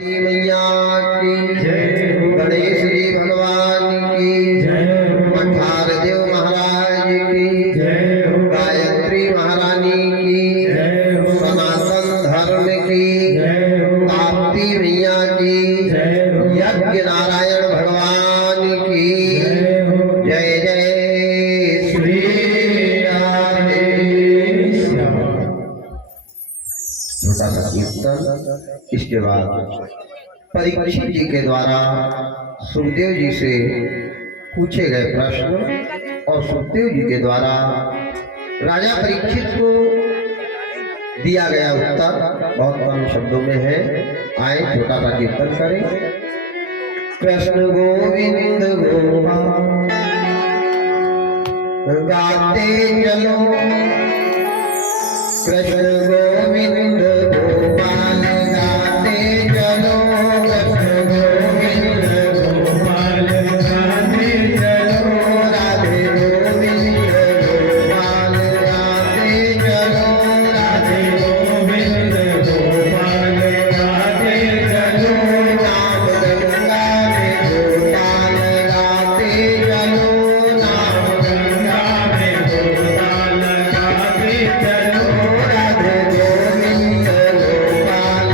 मैया की जय, गणेश जी भगवान की जय, मठार देव महाराज की जय, गायत्री महारानी की जय, सनातन धर्म की जय, ताप्ती मैया की जय, यज्ञ नारायण भगवान की जय जय श्री राधे श्याम। छोटा सा कीर्तन। इसके बाद परीक्षित जी के द्वारा सुखदेव जी से पूछे गए प्रश्न और सुखदेव जी के द्वारा राजा परीक्षित को दिया गया उत्तर बहुत कम शब्दों में है। आए छोटा सा कीर्तन करें। कृष्ण गोविंद गोपाल गाते चलो, कृष्ण गोविंद गोपाल गाते चलो, कृष्ण गोविंद गोपाल गाते चलो, राधे गोविंद गोपाल गाते चलो, राधे गोविंद गोपाल गाते चलो, नाम गंगा में गोपाल गाते चलो, नाम गंगा में गोपाल गाते चलो, राधे गोविंद गोपाल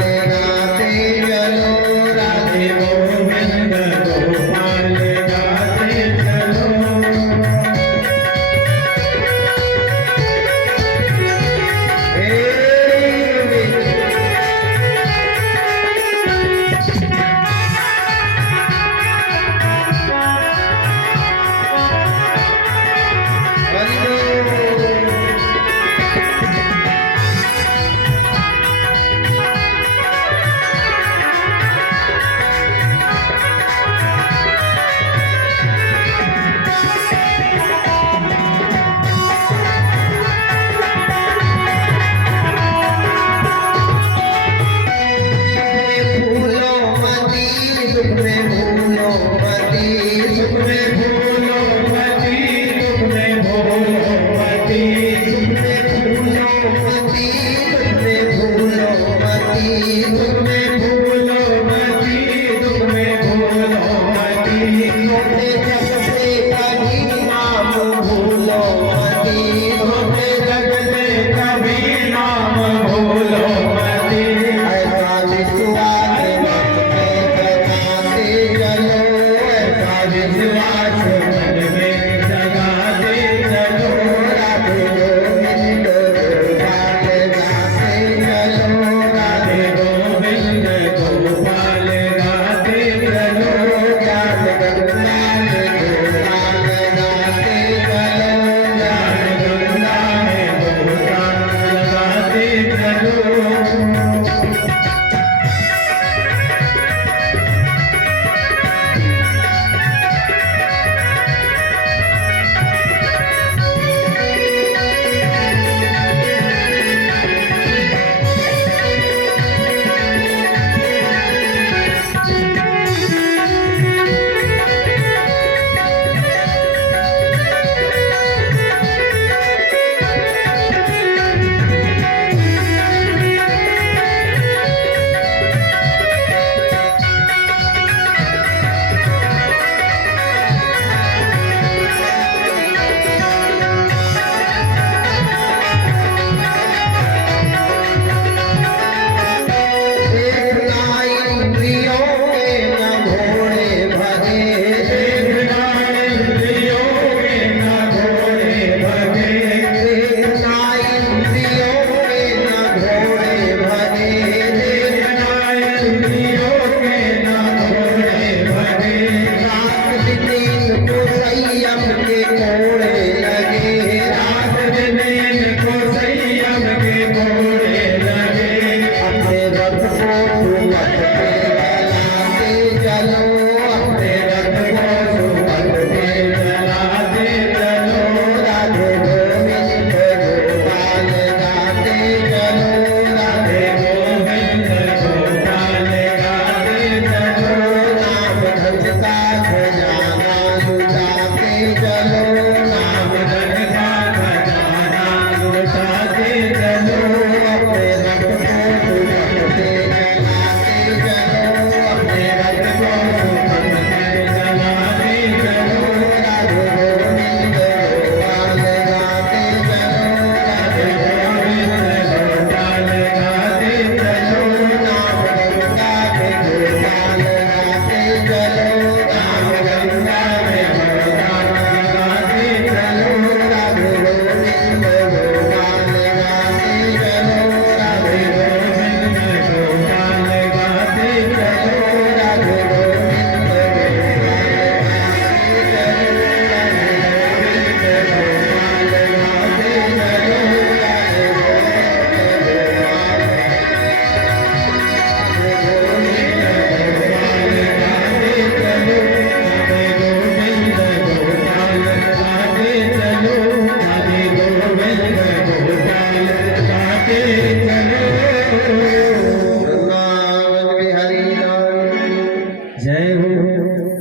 जय हो।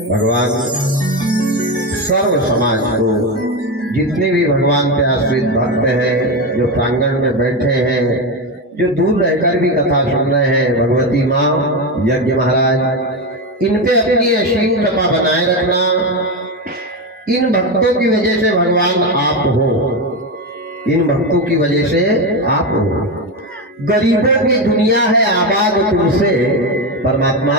भगवान सर्व समाज को, जितने भी भगवान पे आश्रित भक्त हैं, जो प्रांगण में बैठे हैं, जो दूर रहकर भी कथा सुन रहे हैं, भगवती माँ, यज्ञ महाराज, इन पे अपनी असीम कृपा बनाए रखना। इन भक्तों की वजह से भगवान आप हो, इन भक्तों की वजह से आप हो। गरीबों की दुनिया है आबाद तुमसे परमात्मा।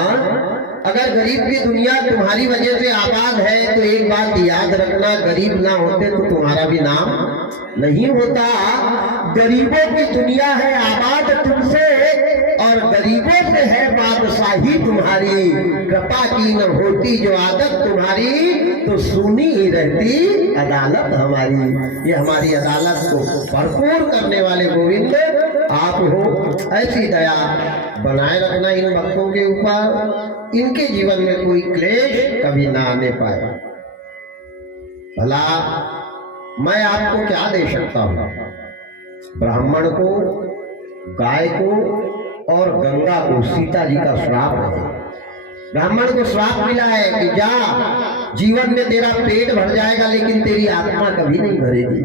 अगर गरीब की दुनिया तुम्हारी वजह से आबाद है तो एक बात याद रखना, गरीब ना होते तो तुम्हारा भी नाम नहीं होता। गरीबों की दुनिया है आबाद तुमसे और गरीबों से है बादशाही तुम्हारी। कृपा की न होती जो आदत तुम्हारी तो सुनी ही रहती अदालत हमारी। ये हमारी अदालत को भरपूर करने वाले गोविंद आप हो। ऐसी दया बनाए रखना इन भक्तों के ऊपर, इनके जीवन में कोई क्लेश कभी ना आने पाए। भला मैं आपको क्या दे सकता हूं? ब्राह्मण को, गाय को और गंगा को सीता जी का श्राप है। ब्राह्मण को श्राप मिला है कि जा, जीवन में तेरा पेट भर जाएगा लेकिन तेरी आत्मा कभी नहीं भरेगी।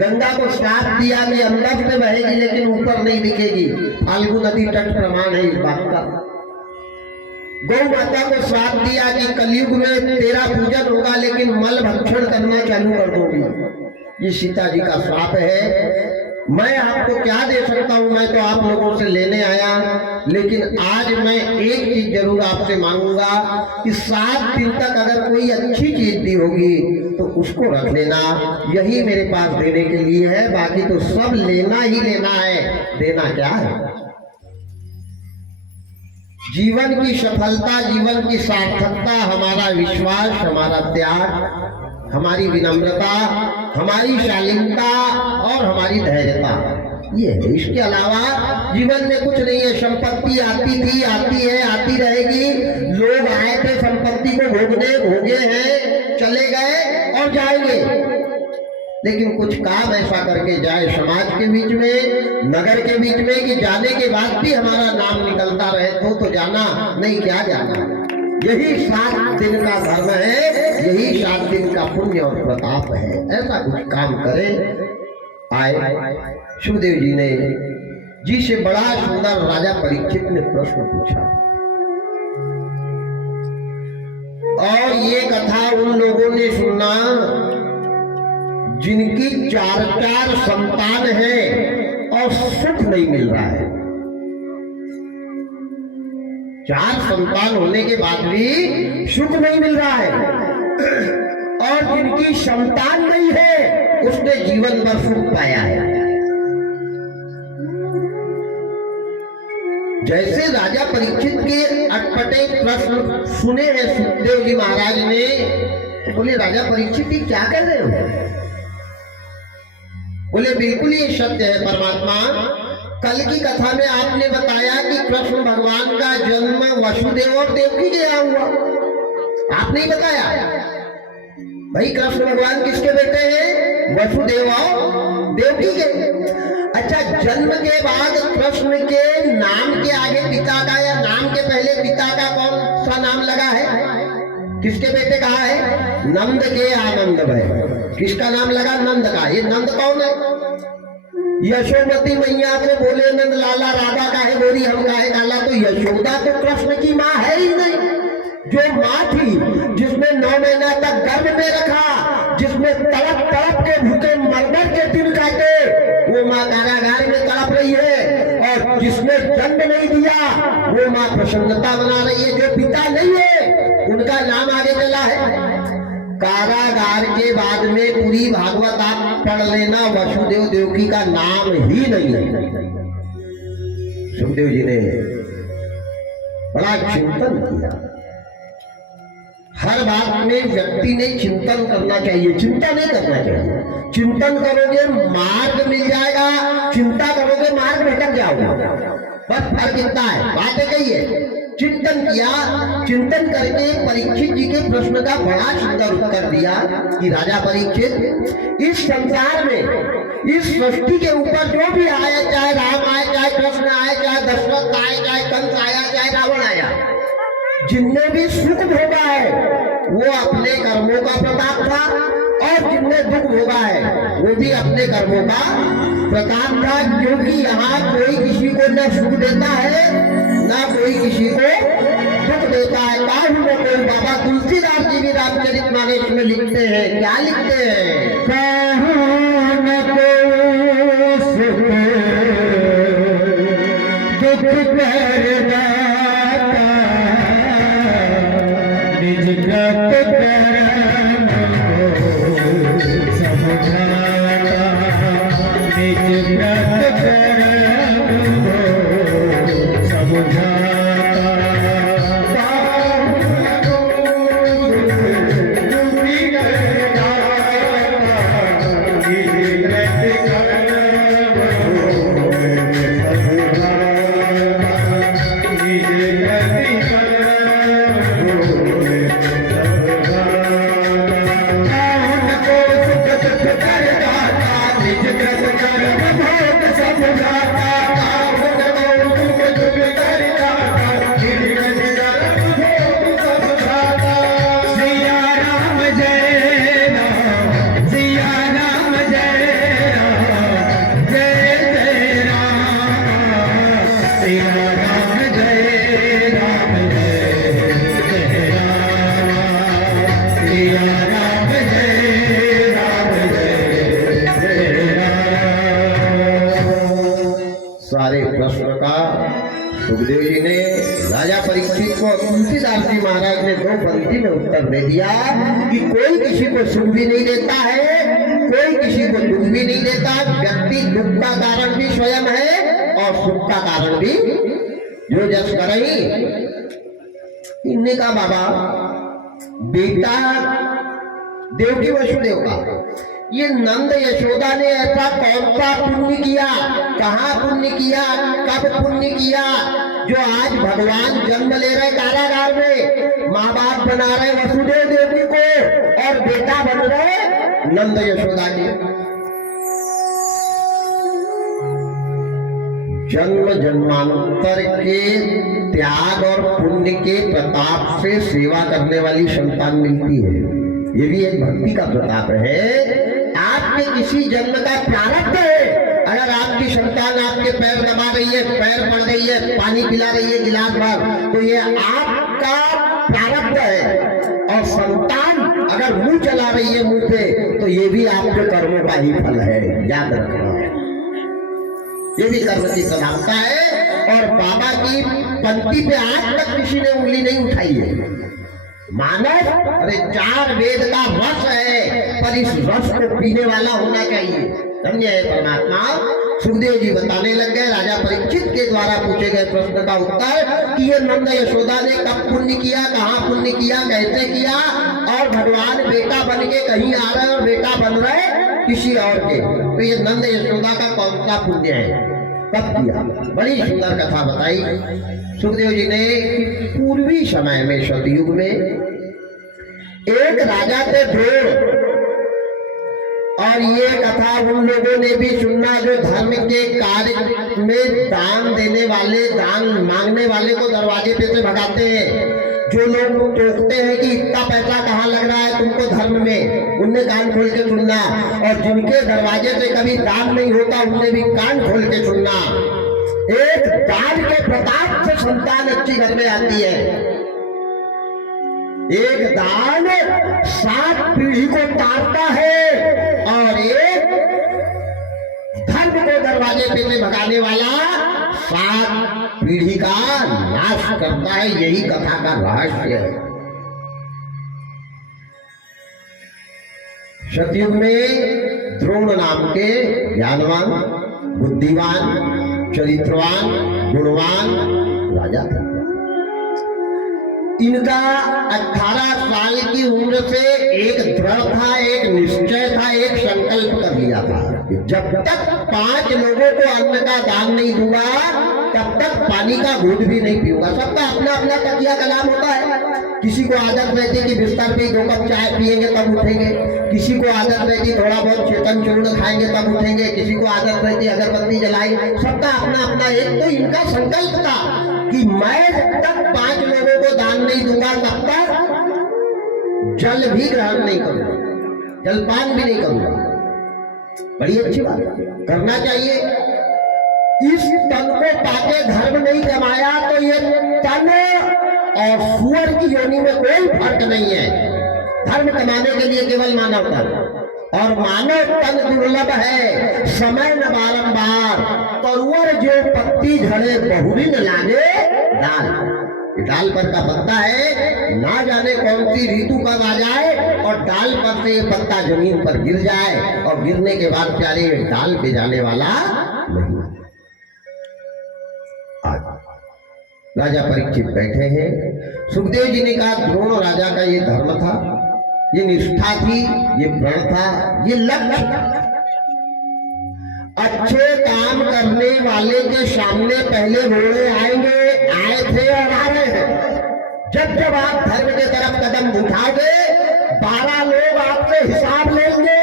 गंगा को श्राप दिया कि अंदर से बहेगी लेकिन ऊपर नहीं दिखेगी। फाल्गु नदी तट प्रमाण है इस बात का। गौ माता को श्राप दिया कि कलयुग में तेरा पूजन होगा लेकिन मल भक्षण करना चालू कर दोगी। ये सीता जी का श्राप है। मैं आपको क्या दे सकता हूं? मैं तो आप लोगों से लेने आया, लेकिन आज मैं एक चीज जरूर आपसे मांगूंगा कि 7 दिन तक अगर कोई अच्छी चीज दी होगी तो उसको रख लेना। यही मेरे पास देने के लिए है, बाकी तो सब लेना ही लेना है। देना क्या है? जीवन की सफलता, जीवन की सार्थकता, हमारा विश्वास, हमारा त्याग, हमारी विनम्रता, हमारी शालीनता और हमारी धैर्यता, ये है। इसके अलावा जीवन में कुछ नहीं है। संपत्ति आती थी, आती है, आती रहेगी। लोग आए थे संपत्ति को भोगने, भोगे हैं, चले गए और जाएंगे, लेकिन कुछ काम ऐसा करके जाए समाज के बीच में, नगर के बीच में कि जाने के बाद भी हमारा नाम निकलता रहे। तो जाना नहीं, क्या जाना। यही 7 दिन का धर्म है, यही 7 दिन का पुण्य और प्रताप है। ऐसा कुछ काम करें। आए सुखदेव जी ने जी से बड़ा सुंदर राजा परीक्षित ने प्रश्न पूछा और ये कथा उन लोगों ने सुना जिनकी 4 संतान है और सुख नहीं मिल रहा है। 4 संतान होने के बाद भी सुख नहीं मिल रहा है, और जिनकी संतान नहीं है उसने जीवन भर सुख पाया है। जैसे राजा परीक्षित के अटपटे प्रश्न सुने हैं सुखदेव जी महाराज ने, तो बोले राजा परीक्षित जी क्या कर रहे हो? बोले बिल्कुल ये सत्य है परमात्मा। कल की कथा में आपने बताया कि कृष्ण भगवान का जन्म वसुदेव और देवकी के यहाँ हुआ। आपने ही बताया भाई, कृष्ण भगवान किसके बेटे हैं? वसुदेव और देवकी के। अच्छा, जन्म के बाद कृष्ण के नाम के आगे पिता का या नाम के पहले पिता का कौन सा नाम लगा है? किसके बेटे कहा है? नंद के आनंद भय। किसका नाम लगा? नंद का। ये नंद कौन है? यशोमती मैया से बोले नंद लाला राधा का है गोरी हम का है काला। तो यशोदा तो कृष्ण की माँ है ही नहीं। जो माँ थी जिसने 9 महीना तक गर्भ में रखा, जिसने तड़प तड़प के भूखे मरमर के दिन काटे, वो माँ कारागार में तड़प रही है। और जिसने जन्म नहीं दिया वो माँ प्रसन्नता बना रही है। जो पिता नहीं है उनका नाम आगे चला है। कारागार के बाद में पूरी भागवत आप पढ़ लेना, वसुदेव देवकी का नाम ही नहीं है। सुखदेव जी ने बड़ा चिंतन किया। हर बात में व्यक्ति ने चिंतन करना चाहिए, चिंता नहीं करना चाहिए। चिंतन करोगे मार्ग मिल जाएगा, चिंता करोगे मार्ग भटक जाओगे। बस फर्क इतना है, बात कही है। चिंतन किया, चिंतन करके परीक्षित जी के प्रश्न का बड़ा सुंदर उत्तर दिया कि राजा परीक्षित, इस संसार में, इस सृष्टि के ऊपर जो भी आया, चाहे राम आए, चाहे कृष्ण आए, चाहे दशरथ आए, चाहे कंस आया, चाहे रावण आया, जिनने भी सुख भोगा है वो अपने कर्मों का प्रताप था, और जिनने दुख भोगा है वो भी अपने कर्मों का प्रताप था। क्योंकि यहाँ कोई किसी को न सुख देता है न कोई किसी को दुख देता है। काहू न कोई, बाबा तुलसीदास जी भी रामचरितमानस में लिखते हैं, क्या लिखते हैं? काहू न कोई सुख दुख करना निज कृत कर्म को समझाता, निज कृत कर्म को समझाता। सारे प्रश्न का सुखदेव जी ने राजा परीक्षित को तुलसीदास जी महाराज ने 2 पंक्ति में उत्तर दे दिया कि कोई किसी को सुख भी नहीं देता है, कोई किसी को दुख भी नहीं देता। व्यक्ति दुख का कारण भी स्वयं है और सुख का कारण भी जो जस करही। इनने कहा बाबा बेटा देवकी वसुदेव का ये नंद यशोदा ने ऐसा कौन सा पुण्य किया, कहाँ पुण्य किया, कब पुण्य किया, जो आज भगवान जन्म ले रहे कारागार में, माँ बाप बना रहे वसुदेव देवी को और बेटा बन रहे नंद यशोदा जी। जन्म जन्मांतर के त्याग और पुण्य के प्रताप से सेवा करने वाली संतान मिलती है। ये भी एक भक्ति का प्रताप है। आपके किसी जन्म का प्रारब्ध है। अगर आपकी संतान आपके पैर दबा रही है, पैर पड़ रही है, पानी पिला रही है गिलास भर, तो ये आपका प्रारब्ध है। और संतान अगर मुंह चला रही है मुंह पे, तो ये भी आपके कर्मों का ही फल है, याद रखना। ये भी कर्म की प्रधानता है। और बाबा की पंक्ति पे आज तक किसी ने उंगली नहीं उठाई है। मानव अरे 4 वेद का रस है, पर इस रस को पीने वाला होना चाहिए। समझे परमात्मा? सुखदेव जी बताने लग गए राजा परीक्षित के द्वारा पूछे गए प्रश्न का उत्तर कि ये नंद यशोदा ने कब पुण्य किया, कहाँ पुण्य किया, कैसे किया, और भगवान बेटा बन के कहीं आ रहे और बेटा बन रहे किसी और के। तो ये नंद यशोदा का कौन सा पुण्य है, कब किया? बड़ी सुंदर कथा बताई सुखदेव जी ने। पूर्वी समय में सतयुग में एक राजा थे द्रोण, और ये कथा उन लोगों ने भी सुनना जो धर्म के कार्य में दान देने वाले, दान मांगने वाले को दरवाजे पे से भगाते हैं। जो लोग टोकते हैं कि इतना पैसा कहाँ लग रहा है तुमको धर्म में, उनने कान खोल के सुनना। और जिनके दरवाजे से कभी दान नहीं होता उनने भी कान खोल के सुनना। एक दान के प्रताप से संतान अच्छी घर में आती है। एक दान 7 पीढ़ी को तारता है, और एक धर्म को दरवाजे पे से भगाने वाला 7 पीढ़ी का नाश करता है। यही कथा का रहस्य है। सतयुग में द्रोण नाम के ज्ञानवान, बुद्धिवान, चरित्रवान, गुणवान राजा था। इनका 18 साल की उम्र से एक दृढ़ था, एक निश्चय था, एक संकल्प कर लिया था, जब तक 5 लोगों को अन्न का दान नहीं दूंगा तब तक पानी का घूंट भी नहीं पीऊंगा। सबका अपना अपना तकिया कलाम होता है। किसी को आदत रहती है कि बिस्तर पे 2 कप चाय पिएंगे तब उठेंगे, किसी को आदत रहती थोड़ा बहुत चेतन चूर्ण खाएंगे तब उठेंगे, किसी को आदत रहती अगरबत्ती जलाई। सबका अपना अपना। एक तो इनका संकल्प था कि मैं जब तक 5 लोगों को दान नहीं जल भी ग्रहण नहीं करूंगा, जलपान भी नहीं करूंगा। बड़ी अच्छी बात करना चाहिए। इस तन को पाके धर्म नहीं कमाया तो ये तन और सुअर की योनि में कोई फर्क नहीं है। धर्म कमाने के लिए केवल मानव तन, और मानव तन दुर्लभ है, समय न बारंबार। तरुवर जो पत्ती झड़े बहुरी न लागे डाल। डाल पर का पत्ता है, ना जाने कौन सी ऋतु कब आ जाए और डाल पर से पत्ता जमीन पर गिर जाए, और गिरने के बाद प्यारे डाल पे जाने वाला नहीं। राजा परीक्षित बैठे हैं। सुखदेव जी ने कहा द्रोण राजा का ये धर्म था, ये निष्ठा थी, ये प्रण था, ये लक्ष्य। अच्छे काम करने वाले के सामने पहले घोड़े आएंगे, आए थे और आ रहे हैं। जब जब आप धर्म के तरफ कदम उठाओगे 12 लोग आपसे हिसाब लेंगे।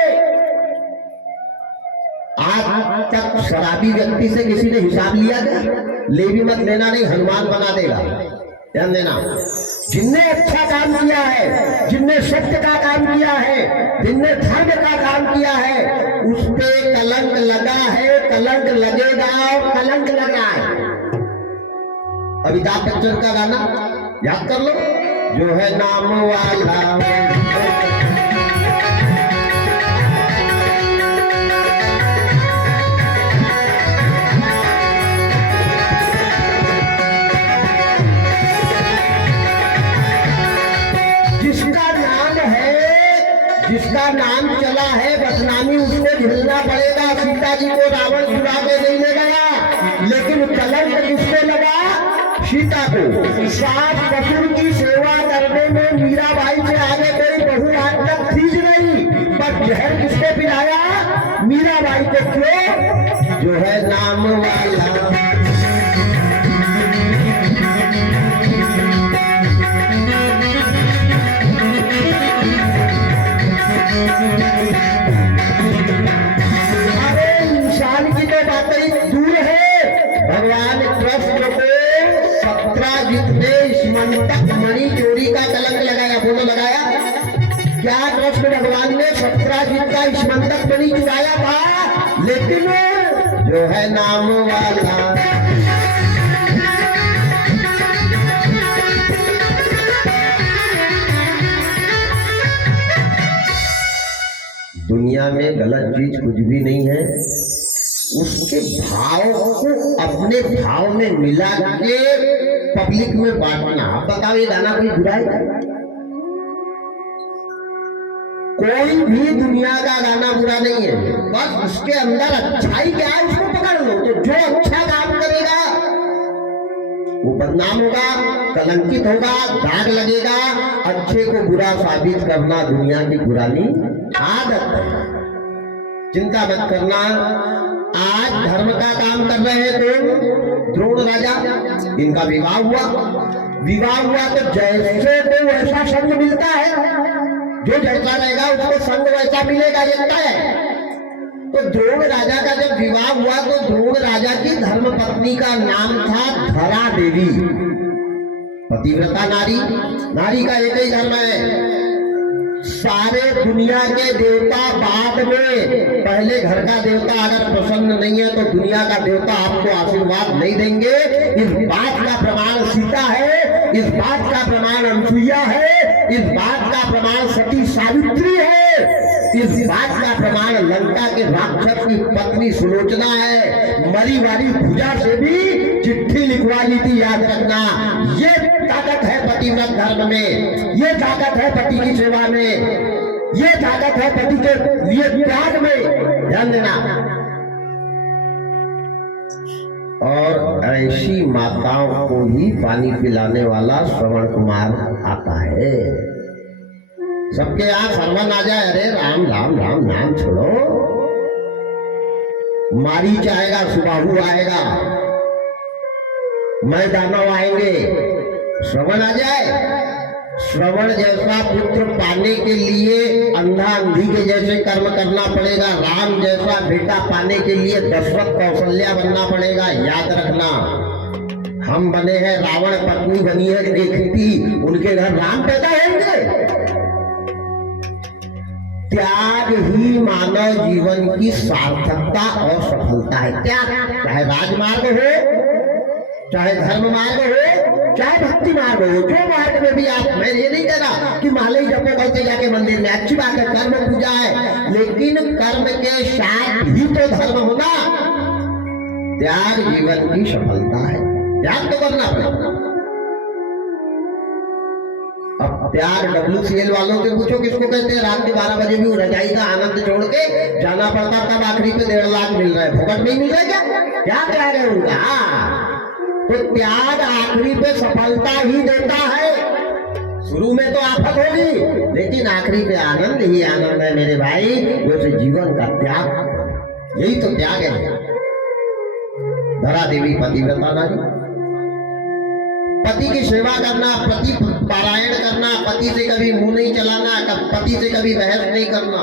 आज तक शराबी व्यक्ति से किसी ने हिसाब लिया क्या? ले भी मत लेना, नहीं हनुमान बना देगा। ध्यान देना, जिनने अच्छा काम किया है, जिनने सत्य का काम किया है, जिनने धर्म का काम किया है, उस पे कलंक लगा है, कलंक लगेगा और कलंक लगा है। अमिताभ बच्चन का गाना याद कर लो, जो है नाम वाला। जिसका नाम चला है बदनामी उसको झेलना पड़ेगा। सीता जी को रावण चुरा के नहीं ले गया, लेकिन कलंक किसको लगा? सीता को। सास ससुर की सेवा करने में मीराबाई से आगे कोई बहू आज तक थी नहीं, पर जहर किसको पिलाया? मीराबाई को। क्यों? जो है नाम वाला। अरे इंसान की तो बातें दूर है। भगवान कृष्ण को 17 जितने स्मंतक मणि चोरी का कलंक लगाया, बोलो लगाया क्या? कृष्ण भगवान ने 17 जित का स्मंतक मणि चुराया था, लेकिन जो है नाम वाला। दुनिया में गलत चीज कुछ भी नहीं है, उसके भाव को अपने भाव में मिला के पब्लिक में बांटना। आप बताओ ये गाना कोई बुराई? कोई भी दुनिया का गाना बुरा नहीं है, बस उसके अंदर अच्छाई क्या है उसको पकड़ लो। तो जो अच्छा काम करेगा वो बदनाम होगा, कलंकित होगा, दाग लगेगा। अच्छे को बुरा साबित करना दुनिया की पुरानी आदत है। चिंता मत करना। आज धर्म का काम कर रहे हैं तो द्रोण राजा, इनका विवाह हुआ। विवाह हुआ तो जैसे तो वैसा संग मिलता है, जो जैसा रहेगा उसको संग वैसा मिलेगा, ये तय है। तो द्रोण राजा का जब विवाह हुआ तो द्रोण राजा की धर्म पत्नी का नाम था धरा देवी। पतिव्रता नारी, नारी का एक ही धर्म है। सारे दुनिया के देवता बाद में, पहले घर का देवता अगर प्रसन्न नहीं है तो दुनिया का देवता आपको आशीर्वाद नहीं देंगे। इस बात का प्रमाण सीता है, इस बात का प्रमाण अनसुईया है, इस बात का प्रमाण सती सावित्री है, इस बात का प्रमाण लंका के राक्षस की पत्नी सुलोचना है। मरी वाली भुजा से भी चिट्ठी लिखवा ली थी, याद रखना। ये ताकत है पतिव्रत धर्म में, ये ताकत है पति की सेवा में, ये ताकत है पति के लिए त्याग में। ध्यान देना। और ऐसी माताओं को ही पानी पिलाने वाला श्रवण कुमार आता है। सबके यहाँ श्रवण आ जाए, अरे राम राम राम नाम छोड़ो। मारीच आएगा, सुबाहु आएगा, मैं दानव आएंगे, श्रवण आ जाए। श्रवण जैसा पुत्र पाने के लिए अंधा अंधी के जैसे कर्म करना पड़ेगा। राम जैसा बेटा पाने के लिए दशरथ कौशल्या बनना पड़ेगा। याद रखना, हम बने हैं, रावण पत्नी बनी है देखती, उनके घर राम पैदा होंगे। त्याग ही मानव जीवन की सार्थकता और सफलता है। त्याग, चाहे राजमार्ग हो, चाहे धर्म मार्ग हो, चाहे भक्ति मार्ग हो, जो मार्ग में भी आप, मैं ये नहीं कह रहा कि माले ही जपो करते जाके मंदिर में, अच्छी बात है, कर्म पूजा है, लेकिन कर्म के साथ ही तो धर्म होना। त्याग जीवन की सफलता है, त्याग तो करना पड़ेगा। अब त्याग WCL वालों से पूछो किसको कहते हैं? रात के 12 बजे भी रजाई का आनंद छोड़ के जाना पड़ता, तब आखिरी पे 1.5 लाख मिल रहा है, फोकट नहीं मिल रहा क्या? क्या त्याग है उनका? तो त्याग आखिरी पे सफलता ही देता है। शुरू में तो आफत होगी, लेकिन आखिरी पे आनंद ही आनंद है मेरे भाई। जैसे जीवन का त्याग, यही तो त्याग है। धरा देवी पतिव्रता नारी, पति की सेवा करना, पति पारायण करना, पति से कभी मुंह नहीं चलाना, पति से कभी बहस नहीं करना,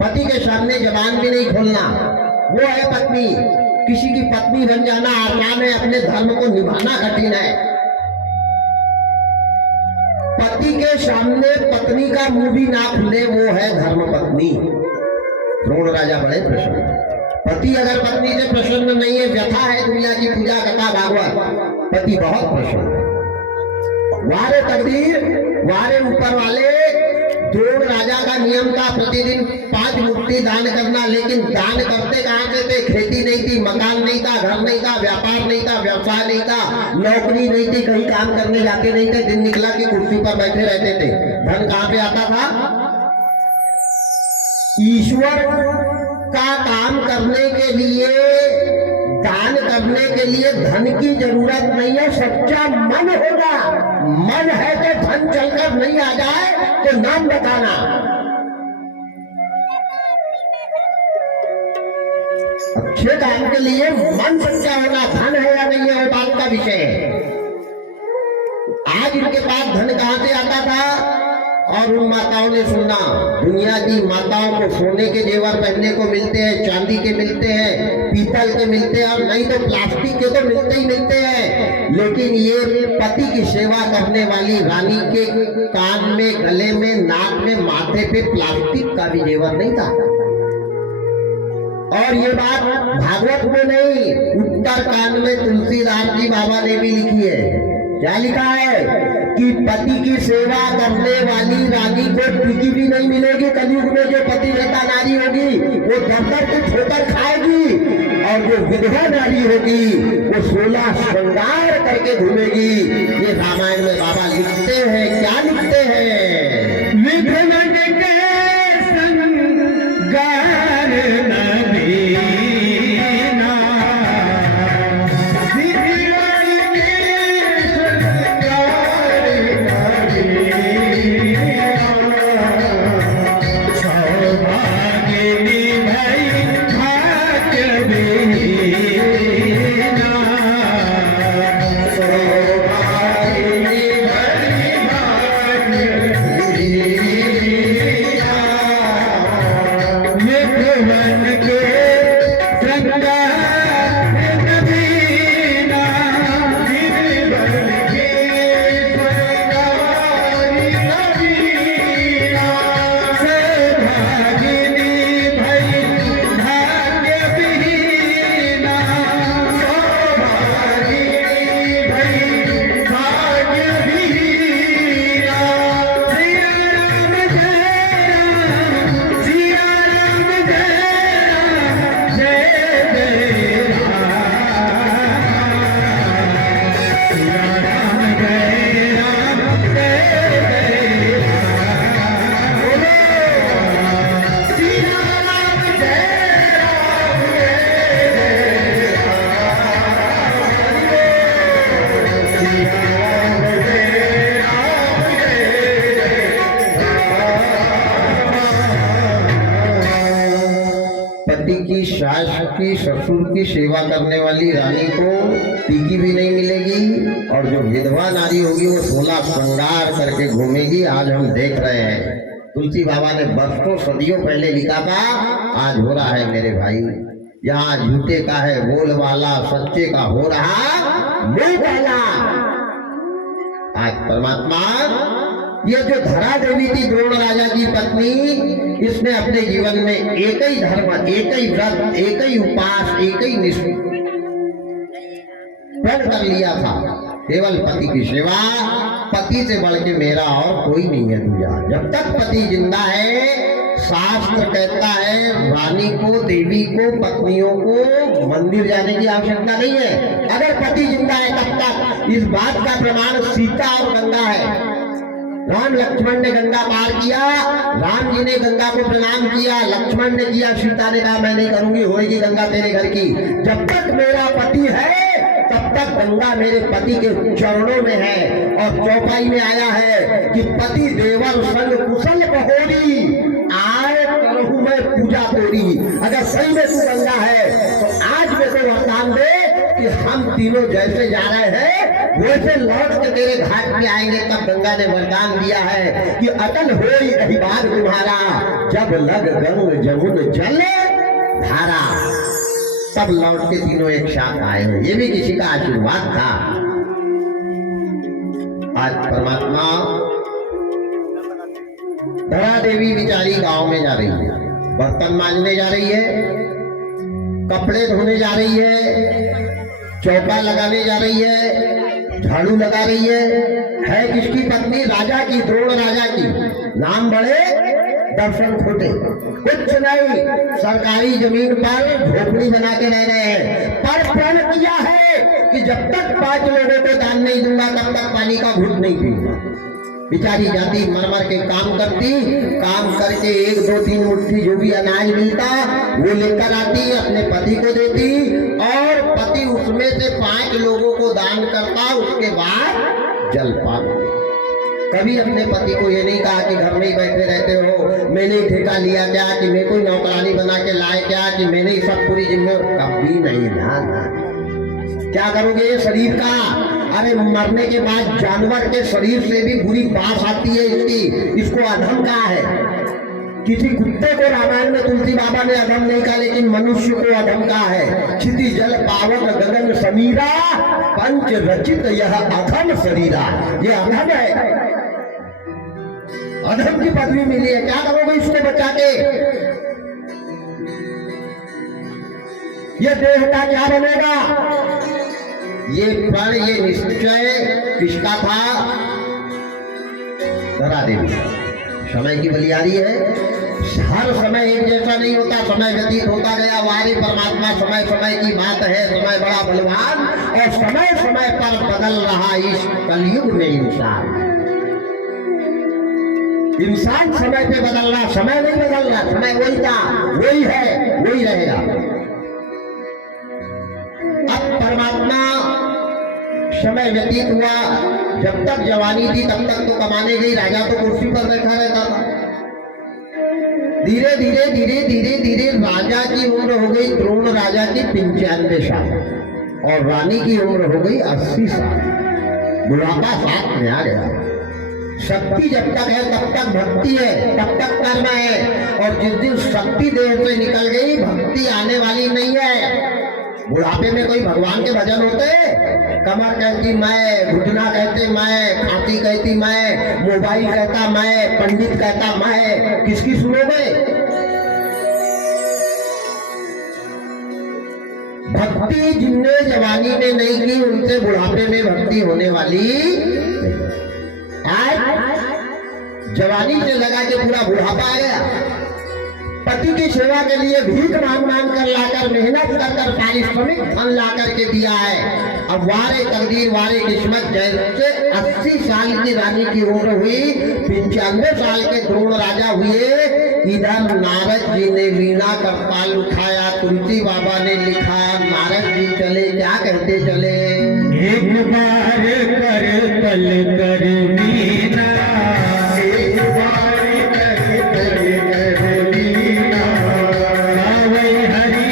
पति के सामने जबान भी नहीं खोलना, वो है पत्नी। किसी की पत्नी बन जाना आसान है, अपने धर्म को निभाना कठिन है। पति के सामने पत्नी का मुंह भी ना खुले, वो है धर्म पत्नी। द्रोण राजा बड़े प्रसन्न। पति अगर पत्नी से प्रसन्न नहीं है, व्यथा है दुनिया की पूजा कथा भागवत, पति बहुत प्रसन्न। वारे तकदीर, वारे ऊपर वाले। द्रोण राजा का नियम था प्रतिदिन 5 मुट्ठी दान करना, लेकिन दान करते कहां से थे? खेती नहीं थी, मकान नहीं था, घर नहीं था, व्यापार नहीं था, व्यवसाय नहीं था, नौकरी नहीं थी, कहीं काम करने जाते नहीं थे, दिन निकला कि कुर्सी पर बैठे रहते थे। धन कहां पे आता था? ईश्वर का काम करने के लिए, दान करने के लिए धन की जरूरत नहीं है, सच्चा मन होगा। मन है तो धन चलकर नहीं आ जाए तो नाम बताना। अच्छे काम के लिए मन सच्चा होना, धन है या नहीं है वो बात का विषय है। आज इनके पास धन कहां से आता था? और उन माताओं ने सुना, दुनिया की माताओं को सोने के जेवर पहनने को मिलते हैं, चांदी के मिलते हैं, पीतल के मिलते हैं, और नहीं तो प्लास्टिक के तो मिलते ही मिलते हैं। लेकिन ये पति की सेवा करने वाली रानी के कान में, गले में, नाक में, माथे पे प्लास्टिक का भी जेवर नहीं था। और ये बात भागवत में नहीं, उत्तरकांड में तुलसीदास जी बाबा ने भी लिखी है। क्या लिखा है? कि पति की सेवा करने वाली रानी को टिकी भी नहीं मिलेगी। कलयुग में जो पतिव्रता नारी होगी वो दफ्तर की ठोकर खाएगी, और जो विधवा नारी होगी वो 16 श्रृंगार करके घूमेगी। ये रामायण में बाबा लिखते हैं। क्या लिखते हैं? विधवन के श्रृंगार नबीना, की, सास की, ससुर की सेवा करने वाली रानी को टीकी भी नहीं मिलेगी, और जो विधवा नारी होगी वो 16 श्रृंगार करके घूमेगी। आज हम देख रहे हैं, तुलसी बाबा ने बरसों सदियों पहले लिखा था, आज हो रहा है मेरे भाई। यहाँ झूठे का है बोल वाला, सच्चे का हो रहा मुंह वाला। आज परमात्मा ये जो धरा देवी थी द्रोण राजा की पत्नी, इसने अपने जीवन में एक ही धर्म, एक ही व्रत, एक ही उपास, एक ही निष्ठा प्रण कर लिया था, केवल पति की सेवा। पति से बढ़ के मेरा और कोई नहीं है दूजा। जब तक पति जिंदा है, शास्त्र कहता है रानी को, देवी को, पत्नियों को मंदिर जाने की आवश्यकता नहीं है। अगर पति जिंदा है तब तक। इस बात का प्रमाण सीता और गंगा है। राम लक्ष्मण ने गंगा पार किया, राम जी ने गंगा को प्रणाम किया, लक्ष्मण ने किया, सीता ने कहा मैं नहीं करूंगी, होएगी गंगा तेरे घर की। जब तक मेरा पति है तब तक गंगा मेरे पति के चरणों में है। और चौपाई में आया है कि पति देवर संग कुशल बहोरी, आए करहूं मैं पूजा तोरी। अगर सही में तू गंगा है तो आज मेरे को वरदान दे कि हम तीनों जैसे जा रहे हैं वैसे लौट के तेरे घाट पे आएंगे। तब गंगा ने वरदान दिया है कि अटल होई अहिबाग तुम्हारा, जब लग गंग जमुन जल धारा। तब लौट के तीनों एक साथ आए हैं। ये भी किसी का आशीर्वाद था। आज परमात्मा, धरा देवी बेचारी गांव में जा रही है, बर्तन मांजने जा रही है, कपड़े धोने जा रही है, चौका लगाने जा रही है, झाड़ू लगा रही है किसकी पत्नी? राजा की, द्रोण राजा की। नाम बड़े दर्शन खोटे, कुछ नहीं, सरकारी जमीन पर झोपड़ी बना के रह रहे हैं। पर प्रण किया है कि जब तक 5 लोगों को दान नहीं दूंगा तब तक पानी का घूंट नहीं पीऊंगा। बेचारी जाती मर के काम करती, काम करके 1, 2, 3 मुट्ठी जो भी अनाज मिलता वो लेकर आती, अपने पति को देती, और पति उसमें से 5 लोगों को दान करता। उसके बाद जलपान। कभी अपने पति को ये नहीं कहा कि घर में ही बैठे रहते हो, मैंने ही ठेका लिया क्या, कि मैं कोई नौकरानी बना के लाए क्या, कि मैंने ही सब पूरी जिम्मेदारी। कभी नहीं। ना क्या करोगे ये शरीर का? अरे मरने के बाद जानवर के शरीर से भी बुरी बात आती है इसकी। इसको अधम कहा है। किसी कुत्ते को रामायण में तुलसी बाबा ने अधम नहीं कहा, लेकिन मनुष्य को अधम कहा है। क्षिति जल पावक गगन समीरा, पंच रचित यह अधम शरीरा। ये अधम है, अधम की पदवी मिली है। क्या करोगे इसको बचा के? ये देह का क्या बनेगा? ये प्रण, ये निश्चय किसका था? धरा देवी। समय की बलियारी है। हर समय एक जैसा नहीं होता, समय व्यतीत होता गया। वारी परमात्मा समय समय की बात है। समय बड़ा बलवान और समय समय पर बदल रहा इस कलयुग में इंसान। इंसान समय पे बदल रहा, समय नहीं बदल रहा। समय वही था, वही है, वही रहेगा। अब परमात्मा समय व्यतीत हुआ, जब तक जवानी थी तब तक तो कमाने गई। राजा तो कुर्सी पर बैठा रहता था। धीरे धीरे धीरे धीरे धीरे राजा की उम्र हो गई, द्रोण राजा की 95 साल, और रानी की उम्र हो गई 80 साल। बुढ़ापा साथ में आ गया। शक्ति जब तक है तब तक भक्ति है, तब तक कर्म है, और जिस दिन शक्ति देह से निकल गई भक्ति आने वाली नहीं है। बुढ़ापे में कोई भगवान के भजन होते? कमर कहती मैं, घुटना कहते मैं, खांसी कहती मैं, मोबाइल कहता मैं, पंडित कहता मैं। किसकी सुनोगे? भक्ति जिनने जवानी में नहीं की उनसे बुढ़ापे में भक्ति होने वाली। आज जवानी से लगा के पूरा बुढ़ापा आ गया। पति की सेवा के लिए भीख मांग मांग कर लाकर, मेहनत कर कर पारिश्रमिक धन ला करके दिया है। अब वारे तकदीर, वारे किस्मत। जैसे 80 साल की रानी की उम्र हुई, 95 साल के द्रोण राजा हुए। इधर नारद जी ने वीणा का ताल उठाया, तुलसी बाबा ने लिखा, नारद जी चले, क्या कहते चले? एक बार कर कल कर वीणा, एक बार हरी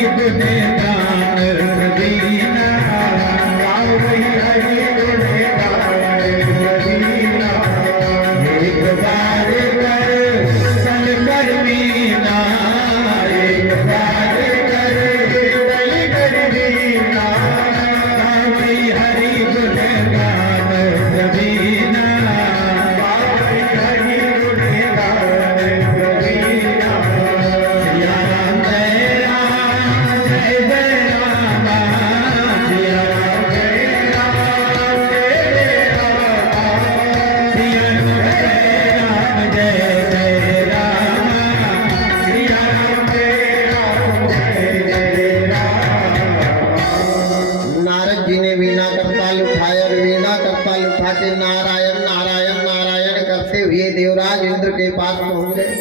कमल उठा के नारायण नारायण नारायण करते हुए देवराज इंद्र के पास पहुंच गए।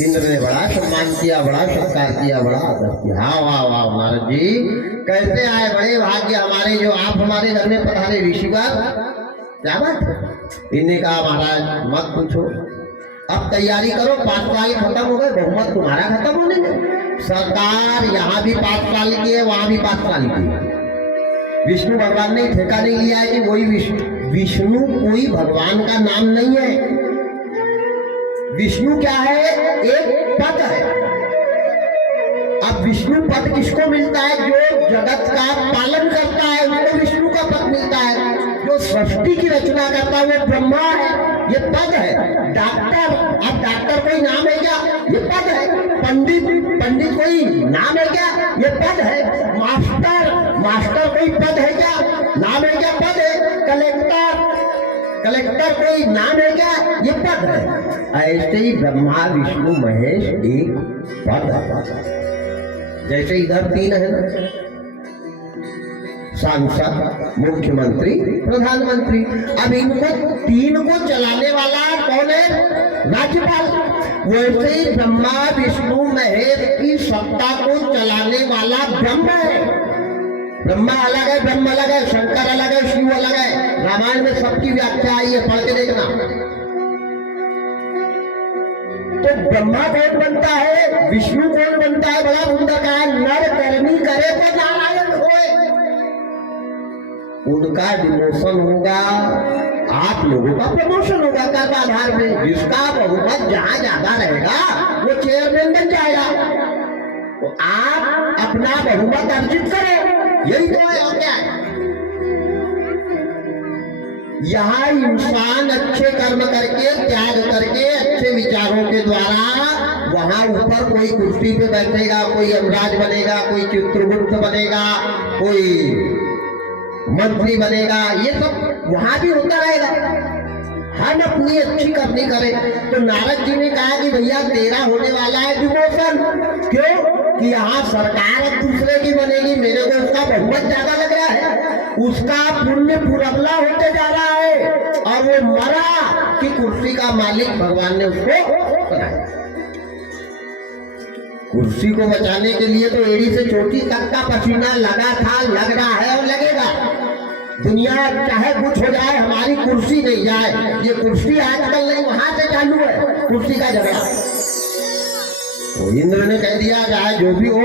इंद्र ने बड़ा सम्मान किया, बड़ा सत्कार किया, बड़ा आदर किया। हाँ वाह वाह महाराज जी, कैसे आए, बड़े भाग्य हमारे जो आप हमारे घर में पधारे ऋषिवर, क्या बात है। इनने कहा महाराज मत पूछो, अब तैयारी करो, 5 साल खत्म हो गए, बहुमत तुम्हारा खत्म होने में। सरकार यहाँ भी 5 साल की है, वहां भी 5 साल की है। विष्णु भगवान ने ठेका नहीं लिया है कि वही विष्णु कोई भगवान का नाम नहीं है। विष्णु क्या है, एक पद है। अब विष्णु पद किसको मिलता है, जो जगत का पालन करता है उसको विष्णु का पद मिलता है। जो सृष्टि की रचना करता है वो ब्रह्मा है, ये पद है। डॉक्टर, अब डॉक्टर कोई नाम है क्या, ये पद है। पंडित, पंडित कोई नाम है क्या, ये पद है। मास्टर, मास्टर कोई पद है क्या, नाम है क्या, पद है। कलेक्टर, कलेक्टर कोई नाम है क्या, ये पद है। ऐसे ही ब्रह्मा विष्णु महेश एक पद है। जैसे इधर 3 है ना, सांसद, मुख्यमंत्री, प्रधानमंत्री। अब इनको 3 को चलाने वाला कौन है, राज्यपाल। वैसे ही ब्रह्मा विष्णु महेश की सत्ता को चलाने वाला ब्रह्म है। ब्रह्मा अलग है, ब्रह्म अलग है, शंकर अलग है, शिव अलग है। रामायण में सबकी व्याख्या आई है, पढ़ के देखना। तो ब्रह्मा कौन बनता है, विष्णु कौन बनता है, बड़ा सुंदर कहा है, नर कर्मी करे तो नारायण होए। उनका डिमोशन होगा, आप लोगों का प्रमोशन होगा कर्माधार में। जिसका बहुमत जहां ज्यादा रहेगा वो चेयरमैन बन जाएगा। तो आप अपना बहुमत अर्जित करो, यही तो है और क्या है। यहाँ इंसान अच्छे कर्म करके, त्याग करके, अच्छे विचारों के द्वारा वहां ऊपर कोई कुर्सी पे बैठेगा, कोई यमराज बनेगा, कोई चित्रगुप्त बनेगा, कोई मंत्री बनेगा, ये सब वहां भी होता रहेगा। हम अपनी अच्छी करनी करें। तो नारद जी ने कहा कि भैया तेरा होने वाला है डिमोशन। क्यों कि यहाँ सरकार अब दूसरे की बनेगी, मेरे को उसका बहुमत ज्यादा लग रहा है, उसका पुण्य पुरबला होते जा रहा है, और वो मरा कि कुर्सी का मालिक भगवान ने उसको कराया। कुर्सी को बचाने के लिए तो एड़ी से चोटी तक का पसीना लगा था, लग रहा है और लगेगा। दुनिया चाहे कुछ हो जाए, हमारी कुर्सी नहीं जाए। ये कुर्सी आजकल नहीं, वहां से चालू है कुर्सी का झगड़ा। तो इंद्र ने कह दिया चाहे जो भी हो,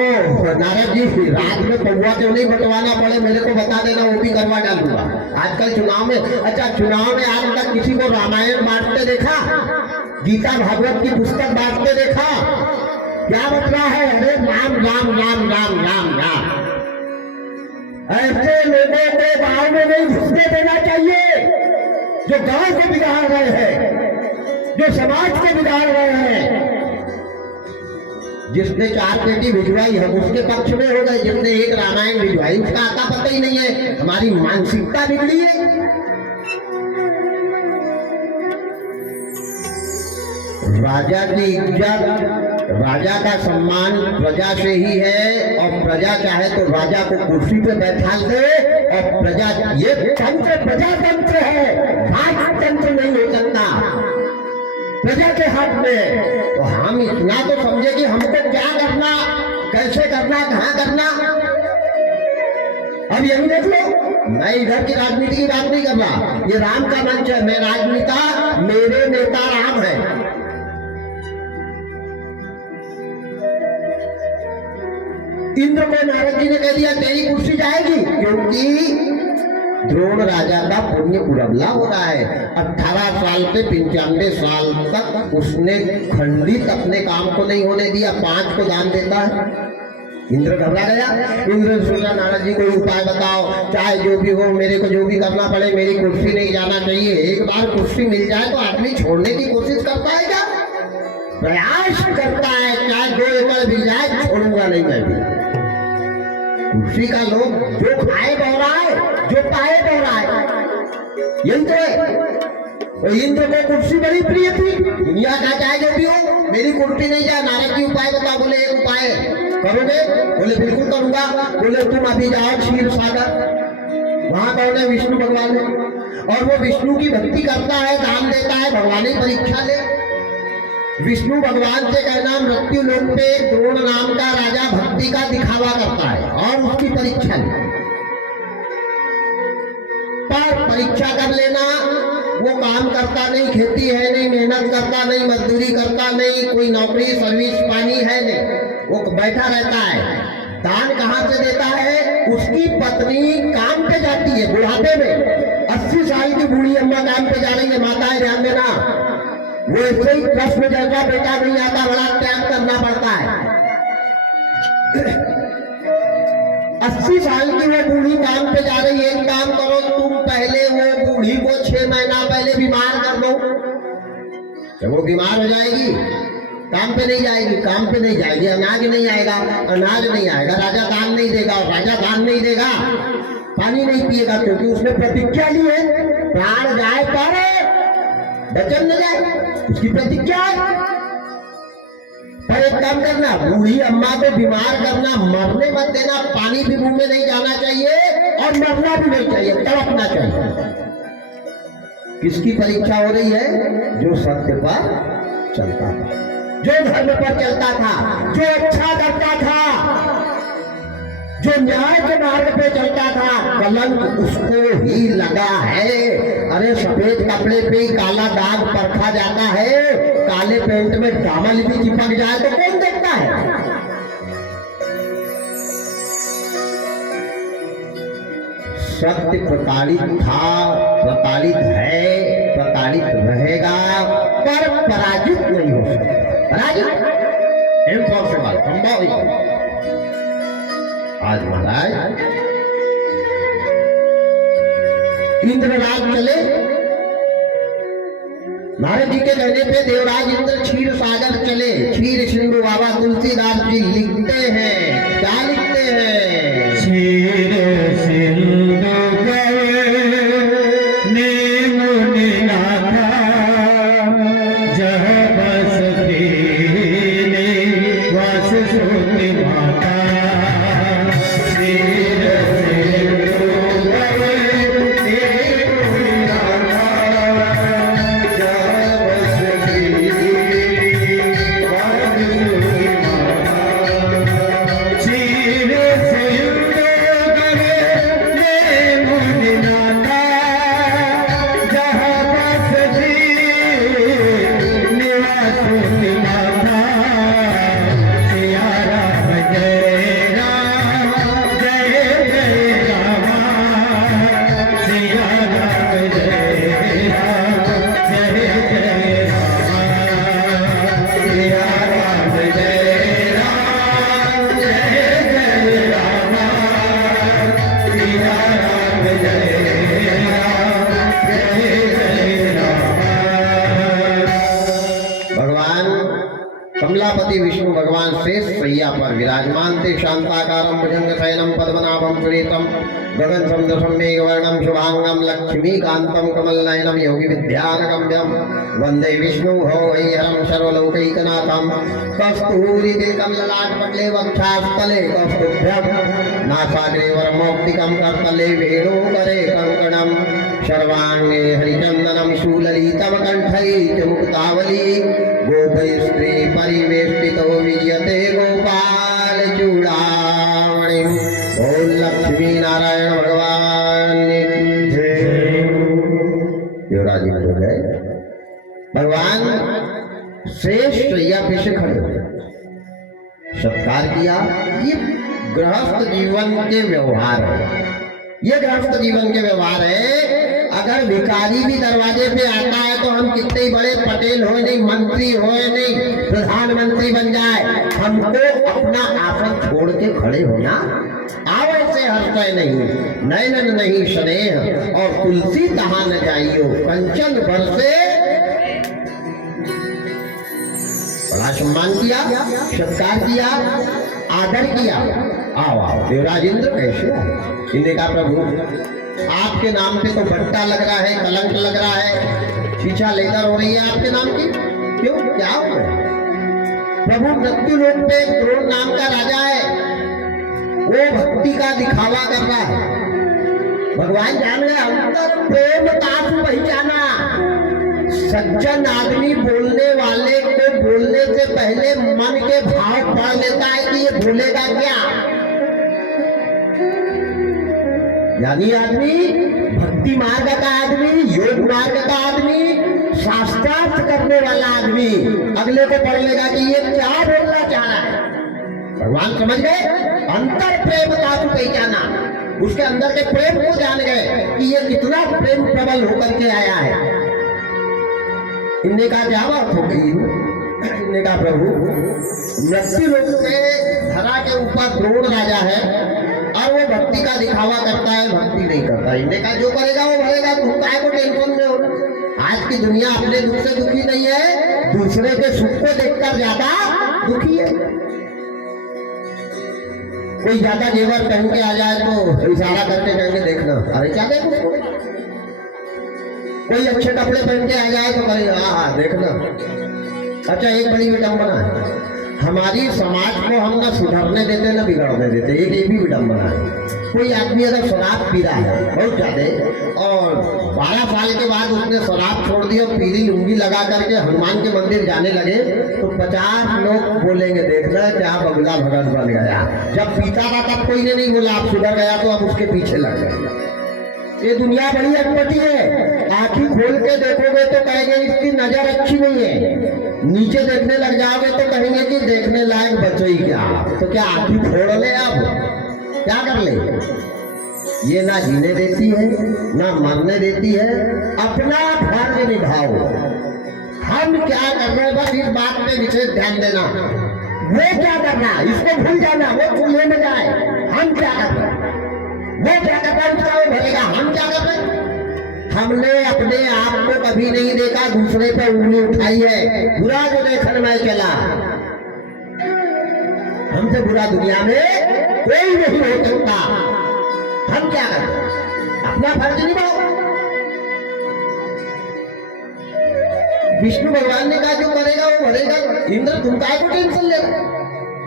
नारद जी रात में पौवा क्यों नहीं बंटवाना पड़े, मेरे को बता देना, वो भी करवा डालूंगा। आजकल चुनाव में, अच्छा चुनाव में आज तक किसी को रामायण बांटते देखा, गीता भागवत की पुस्तक बांटते देखा? क्या बता है, अरे राम राम राम राम राम राम। ऐसे लोगों को गांव में नहीं घुसने देना चाहिए, जो गांव को बिगाड़ रहे हैं, जो समाज को बिगाड़ रहे हैं। जिसने 4 पेटी भिजवाई हम उसके पक्ष में हो गए, जिसने 1 रामायण भिजवाई उसका आता पता ही नहीं है। हमारी मानसिकता बिगड़ी है। राजा की इज्जत, राजा का सम्मान प्रजा से ही है, और प्रजा चाहे तो राजा को कुर्सी पे बैठा दे, और प्रजा, ये तंत्र प्रजातंत्र है, राजतंत्र नहीं हो सकता प्रजा के हाथ में। तो हम इतना तो समझे कि हमको क्या करना, कैसे करना, कहाँ करना। अब यही देख लो, मैं इधर की राजनीति की बात नहीं कर रहा, ये राम का मंच है, मैं राजनेता, मेरे नेता राम है। इंद्र को नारद जी ने कह दिया तेरी कुर्सी जाएगी, क्योंकि द्रोण राजा का पुण्य पुरबला हो रहा है। 18 साल से 95 साल तक उसने खंडित अपने काम को नहीं होने दिया, 5 को दान देता है। इंद्र घबरा गया। इंद्र ने सोचा नारद जी कोई उपाय बताओ, चाहे जो भी हो, मेरे को जो भी करना पड़े, मेरी कुर्सी नहीं जाना चाहिए। एक बार कुर्सी मिल जाए तो आदमी छोड़ने की कोशिश करता है क्या, प्रयास करता है, चाहे 2 एकड़ मिल जाए, छोड़ूंगा नहीं मैं भी। कुर्सी का लोग जो खाए बह रहा है, जो पाए बह रहा है, यही तो है। तो इंद्र को कुर्सी बड़ी प्रिय थी, दुनिया का चाहे जो भी हो, मेरी कुर्सी नहीं जाए। नारद जी उपाय बताओ। बोले 1 उपाय करोगे? बोले बिल्कुल करूंगा। बोले तुम अभी जाओ क्षीर सागर, वहां कौन है, विष्णु भगवान है, और वो विष्णु की भक्ति करता है, दान देता है, भगवान ही परीक्षा ले। विष्णु भगवान से कहना मृत्यु लोक पे द्रोण नाम का राजा भक्ति का दिखावा करता है और उसकी परीक्षा ले। पर परीक्षा कर लेना, वो काम करता नहीं, खेती है नहीं, मेहनत करता नहीं, मजदूरी करता नहीं, कोई नौकरी सर्विस पानी है नहीं, वो बैठा रहता है। दान कहाँ से देता है? उसकी पत्नी काम पे जाती है बुढ़ापे में, 80 साल की बूढ़ी अम्मा काम पे जा रही है, माताएं ध्यान देना, वो ऐसे ही कृष्ण जैसा बेटा नहीं आता, बड़ा त्याग करना पड़ता है। 80 साल की वो बूढ़ी काम पे जा रही है। एक काम करो तुम, पहले वो बूढ़ी को 6 महीना पहले बीमार कर दो, जब वो बीमार हो जाएगी काम पे नहीं जाएगी, काम पे नहीं जाएगी, अनाज नहीं आएगा, अनाज नहीं आएगा, राजा दान नहीं देगा, और राजा दान नहीं देगा, पानी नहीं पिएगा, क्योंकि उसने प्रतिज्ञा ली है, प्राण जाए पर वचन न जाए, उसकी प्रतिज्ञा है। पर एक काम करना, बूढ़ी अम्मा को बीमार करना, मरने मत देना, पानी भी मुंह में नहीं जाना चाहिए और मरना भी नहीं चाहिए, तड़पना चाहिए। किसकी परीक्षा हो रही है? जो सत्य पर चलता था, जो धर्म पर चलता था, जो अच्छा करता था, जो न्याय के मार्ग पे चलता था, कलंक उसको ही लगा है। अरे सफेद कपड़े पे काला दाग परखा जाता है, काले पेंट में दामन भी चिपक जाए तो कौन देखता है? सत्य प्रताड़ित था, प्रताड़ित है, प्रताड़ित रहेगा, पर पराजित नहीं हो सकता। पराजित इम्पॉसिबल, संभव ही नहीं। आज महाराज इंद्रराज चले, नारद जी के कहने पे देवराज इंद्र क्षीर सागर चले। क्षीर सिंधु बाबा तुलसीदास जी लिखते हैं, क्या लिखते हैं? क्षीर सिंधु कमलापति विष्णु भगवान शेष सैया पर विराजमान थे। शांताकारं भुजंग शयनं पद्मनाभं सुरेशं गगन सम मेघवर्णं शुभांगं लक्ष्मीकान्तं कमलनयनं योगी विद्यानगम्यं वंदे विष्णु हरं सर्वलोकैकनाथं। कस्तूरितिलकं ललाटपटले वक्षास्थले कौस्तुभ्यं नासाग्रे वरमौक्तिकं करतले वेणुकरे कङ्कणं सर्वांगे हरिचंदनम शूललितम कंठै च मुक्तावली गोपैस्त्री परिवेष्टितो विजयते गोपाल चूड़ामणि। ओम लक्ष्मी नारायण भगवान की जय। युवराज जी हो गए, भगवान श्रेष्ठ या विषय खड़े हुए, सत्कार किया। ये गृहस्थ जीवन के व्यवहार है, ये गृहस्थ जीवन के व्यवहार है। अगर भिखारी भी दरवाजे पे आता है तो हम कितने ही बड़े पटेल हो नहीं, मंत्री हो नहीं, प्रधानमंत्री बन जाए, हमको अपना आसन छोड़ के खड़े होना आवश्य हर्षय नहीं, नयन नहीं स्नेह और तुलसी तहा न जाइयो कंचन भर से। बड़ा सम्मान किया, सत्कार किया, आदर किया। आओ आओ देवराज इंद्र कैसे आए? इन्हें कहा प्रभु आपके नाम पे तो बट्टा लग रहा है, कलंक लग रहा है, शिक्षा लेकर हो रही है आपके नाम की, क्यों क्या हो गया? प्रभु मृत्यु लोक पे द्रोण नाम का राजा है, वो भक्ति का दिखावा कर रहा है, भगवान जान ले अंतर प्रेम तासु पहचाना। सज्जन आदमी बोलने वाले को बोलने से पहले मन के भाव पढ़ लेता है कि ये बोलेगा क्या। यानी आदमी भक्ति मार्ग का आदमी, योग मार्ग का आदमी, शास्त्रार्थ करने वाला आदमी अगले को पढ़ लेगा कि ये क्या बोलना चाह रहा है। भगवान समझ गए अंतर प्रेम तासु पहचाना, उसके अंदर के प्रेम को जान गए कि ये कितना प्रेम प्रबल होकर के आया है। इनने का क्या बात हो गई, इनने का प्रभु मृत्यु लोक के धरा के ऊपर द्रोण राजा है और वो भक्ति का दिखावा करता है, भक्ति नहीं करता। इनने का जो करेगा वो भरेगा, तुम काहे को टेंशन में हो। आज की दुनिया अपने दुख से दुखी नहीं है, दूसरे के सुख को देखकर ज्यादा दुखी है। कोई ज्यादा जेवर पहन के आ जाए तो इशारा करके कहेंगे देखना, अरे क्या देखो उसको। कोई अच्छे कपड़े पहन के आ जाए तो कहेंगे हाँ देखना। अच्छा एक बड़ी विडंबना है, हमारी समाज को हम न सुधरने देते न बिगड़ने देते। एक ये भी विडंबना है, कोई आदमी अगर शराब पी रहा है बहुत ज्यादा और 12 साल के बाद उसने शराब छोड़ दी और पीली लुंगी लगा करके हनुमान के मंदिर जाने लगे तो 50 लोग बोलेंगे देखना क्या बगुला भगत बन गया। जब पीता था तब कोई ने नहीं बोला, आप सुधर गया तो अब उसके पीछे लग गए। ये दुनिया बड़ी अटपटी है, आंखें खोल के देखोगे तो कहेंगे इसकी नजर अच्छी नहीं है, नीचे देखने लग जाओगे तो कहेंगे कि देखने लायक बचो ही क्या। तो क्या आंखें फोड़ ले, अब क्या कर ले। ये ना जीने देती है ना मरने देती है। अपना फर्ज निभाओ, हम क्या कर रहे हैं बस इस बात पे विशेष ध्यान देना। वो क्या करना इसको भूल जाना, वो चूल्हे में जाए। हम क्या कर रहे हैं, वो क्या कर रहा है उसका वो भरेगा, हम क्या कर रहे हैं। हमने अपने आप को कभी नहीं देखा, दूसरे पर उंगली उठाई है। बुरा जो देखने में चला, हमसे बुरा दुनिया में कोई नहीं हो सकता। हम क्या करें, अपना फर्ज निभाओ। विष्णु भगवान ने कहा जो करेगा वो भरेगा। इंद्र तुम काय को टेंशन ले रहे,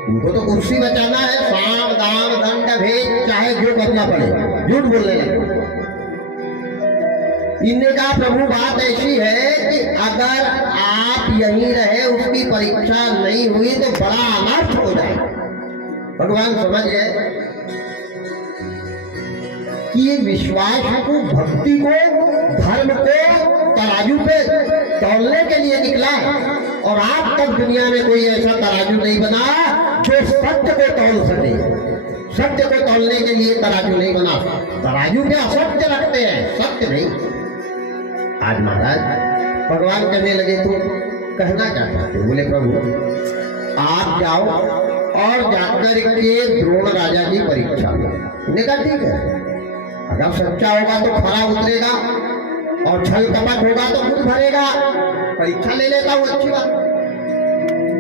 उनको तो कुर्सी बचाना है। साम दाम दंड भेद चाहे जो करना पड़े, झूठ बोलने लगे। इनने कहा प्रभु बात ऐसी है कि अगर आप यहीं रहे, उसकी परीक्षा नहीं हुई तो बड़ा अनर्थ हो जाए। भगवान समझ गए कि विश्वास को, भक्ति को, धर्म को तराजू पे तौलने के लिए निकला है। और आज तक दुनिया में कोई ऐसा तराजू नहीं बना जो सत्य को तौल सके। सत्य को तौलने के लिए तराजू नहीं बना। तराजू में असत्य रखते हैं, सत्य नहीं। आज महाराज भगवान कहने लगे तो कहना क्या चाहते? बोले प्रभु आप जाओ और जाकर के द्रोण राजा की परीक्षा लो। ने कहा ठीक है, अगर सच्चा होगा तो खरा उतरेगा और छल कपट होगा तो खुद भरेगा। परीक्षा ले लेता हूँ, अच्छी बात।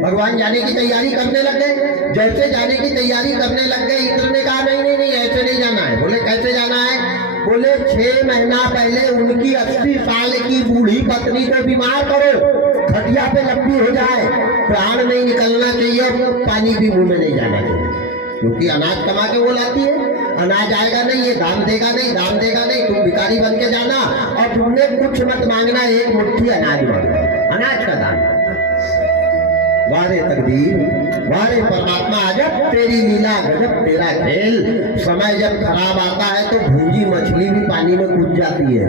भगवान जाने की तैयारी करने लग गए। जैसे जाने की तैयारी करने लग गए, इंद्र ने कहा नहीं नहीं नहीं ऐसे नहीं जाना है। बोले कैसे जाना है? बोले 6 महीना पहले उनकी 80 साल की बूढ़ी पत्नी को बीमार करो, खटिया पे लपटी हो जाए, प्राण नहीं निकलना चाहिए, पानी भी मुंह में नहीं जाना चाहिए, क्योंकि अनाज कमा के वो लाती है। अनाज आएगा नहीं, ये दाम देगा नहीं, दाम देगा नहीं, तुम भिखारी बन के जाना और तुमने कुछ मत मांगना, एक मुट्ठी अनाज मांगना, अनाज का दाम। वारे तकदीर, वारे परमात्मा, अजब तेरी लीला, गजब तेरा खेल। समय जब खराब आता है तो भूंजी मछली भी पानी में कूद जाती है।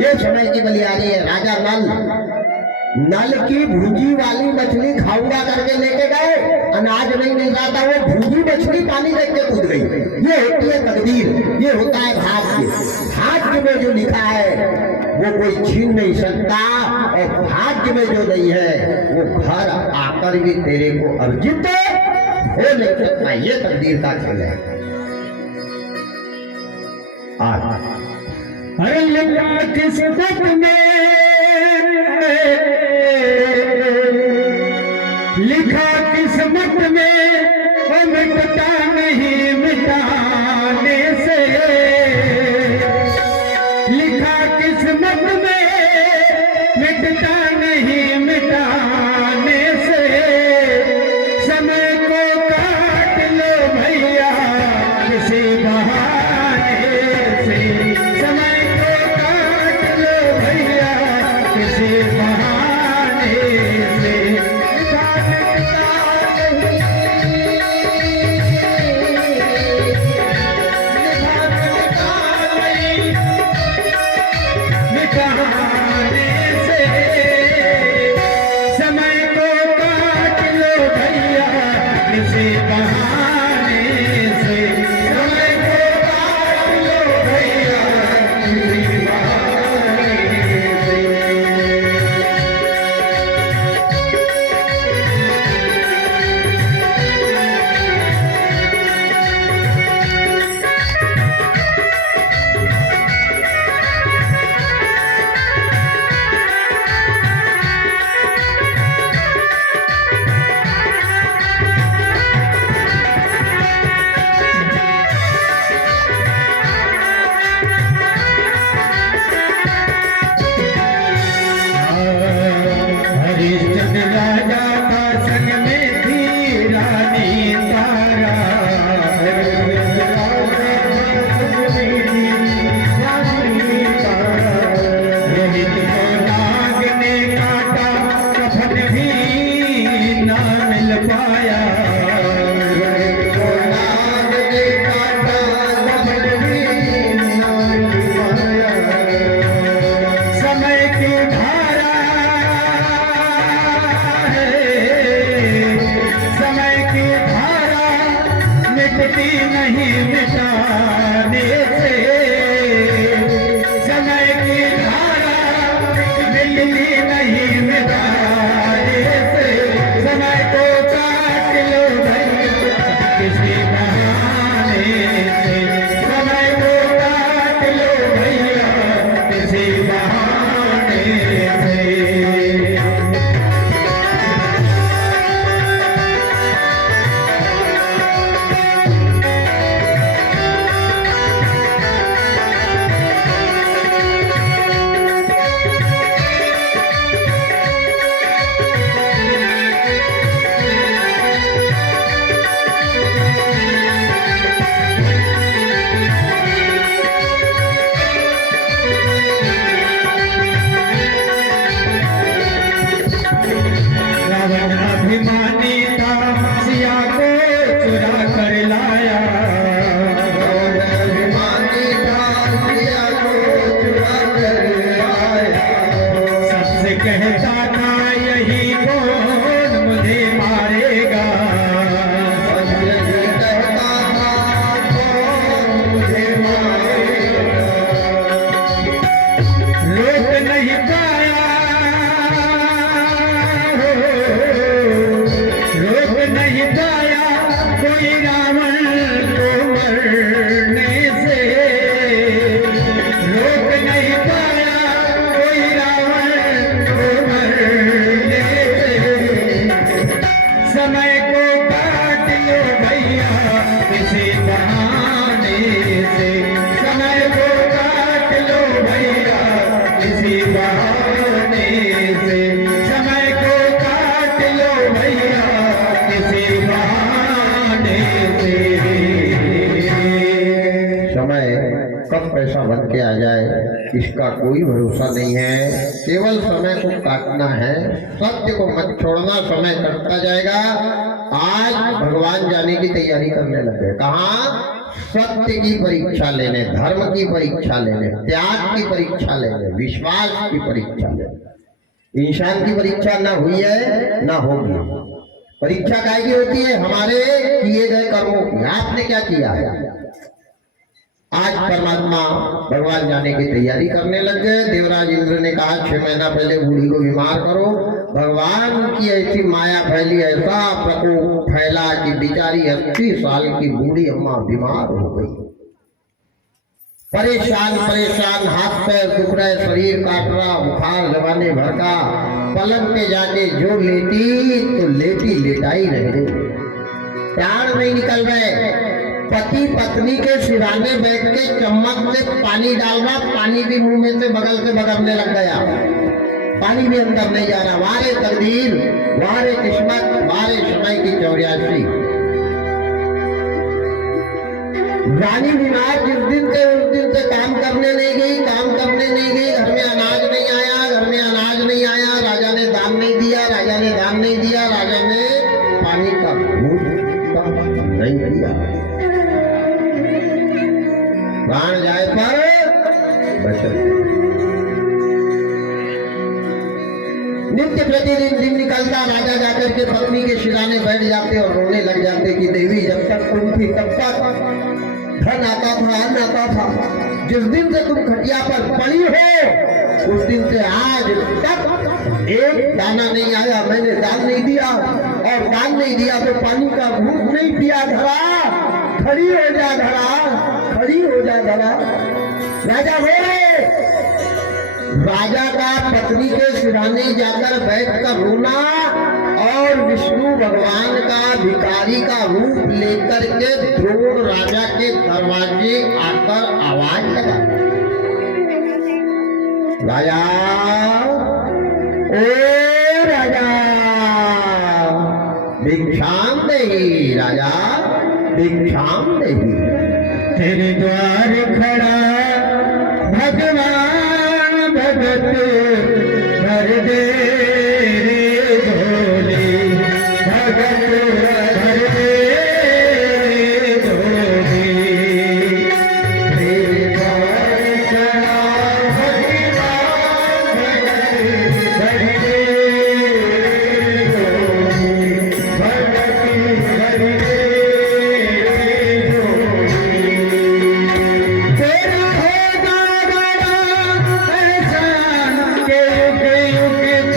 ये समय की बलियारी है। राजा नल की भूंजी वाली मछली खाऊंगा करके लेके गए, अनाज नहीं मिल रहा था, वो भूंजी मछली पानी देख के कूद गई। ये होती है तकदीर, ये होता है भाग्य। भाग्य में जो लिखा है वो कोई छीन नहीं सकता, और भाग्य में जो नहीं है वो घर आकर भी तेरे को अर्जित हो नहीं सकता। ये तकदीर का खेल है। अरे लिखा किस्मत में, लिखा किस्मत में, वो मिटता नहीं मिटाने से। लिखा किस्मत में, मिटता नहीं मिटाने से। समय को काट लो भैया किसी बहाने से। किसी बहाने से मिटाने से समय को काट लो भैया किसी बहाने से समय को काट लो भैया किसी बहाने से हरिश्चंद्र राजा का संग में थी रानी तारा रोहित को नाग ने काटा कफन भी ना मिल पाया नाग ने काटा कफन भी ना मिल पाया समय की धारा समय की धारा मिटती नहीं मिटाने से समय की धारा मिटती नहीं मिटाने से समय को काट लो भैया किसी बहाने से समय को काट लो भैया किसी बहाने से रावण अभिमानी था सिया को चुरा कर लाया अभिमानी था सिया को चुरा कर लाया सबसे कहता था यही कौन मुझे मारेगा सबसे कहता था कौन मुझे मारेगा रोक नहीं पाया रोक नहीं पाया कोई रावण को मरने से रोक नहीं पाया कोई रावण को मरने से समय को काट लो भैया किसी बहाने से समय को काट लो भैया किसी बहाने से समय को काट लो भैया किसी बहाने से समय कब पैसा बन के आ जाए इसका कोई भरोसा नहीं है। केवल समय को काटना है, सत्य को मत छोड़ना। समय कटता जाएगा। आज भगवान जाने की तैयारी करने लगे। कहाँ? सत्य की परीक्षा लेने, धर्म की परीक्षा लेने, त्याग की परीक्षा लेने, विश्वास की परीक्षा लेने। इंसान की परीक्षा ना हुई है ना होगी। परीक्षा काय की होती है? हमारे किए गए कर्मों की। आपने क्या किया है? आज परमात्मा भगवान जाने की तैयारी करने लग गए। देवराज इंद्र ने कहा 6 महीना पहले बूढ़ी को बीमार करो। भगवान की ऐसी माया फैली, ऐसा प्रकोप फैला कि बेचारी 80 साल की बूढ़ी अम्मा बीमार हो गई। परेशान परेशान, हाथ पैर दुख रहे, शरीर काट रहा, बुखार जमाने भर का। पलंग पे जाके जो लेटी तो लेटी लेटाई रह गई, प्राण नहीं निकल रहे। पति पत्नी के सिराने बैठ के चम्मच से पानी डालना, पानी भी मुंह में से बगल से बगलने लग गया, पानी भी अंदर नहीं जा रहा। वारे तकदीर, वारे किस्मत, वारे समय की 84। रानी बीमार जिस दिन से उस दिन से काम करने नहीं गई, काम करने नहीं गई। घर में अनाज नहीं आया, घर में अनाज नित्य प्रतिदिन दिन निकलता, राजा जाकर के पत्नी के सिराने बैठ जाते और रोने लग जाते कि देवी जब तक तुम थी तब तक धन आता था, अन्न आता था। जिस दिन से तुम खटिया पर पड़ी हो उस दिन से आज तक एक दाना नहीं आया। मैंने दान नहीं दिया और दान नहीं दिया तो पानी का घूंट नहीं पिया। धरा खड़ी हो जा, धरा खड़ी हो जा, धरा। राजा बोले, राजा का पत्नी के सिराने जाकर बैठकर रोना और विष्णु भगवान का भिखारी का रूप लेकर के द्रोण राजा के दरवाजे आकर आवाज लगा, राजा, ओ राजा, भिक्षाम देही, राजा भिक्षाम देही। तेरे द्वार खड़ा भगवान भगत भर दे रे झोली, भगत भर दे रे झोली। तेरे द्वार खड़ा भगवान भगत भर दे रे झोली, भगत भर दे रे झोली। तेरा होगा बड़ा एहसान के युग युग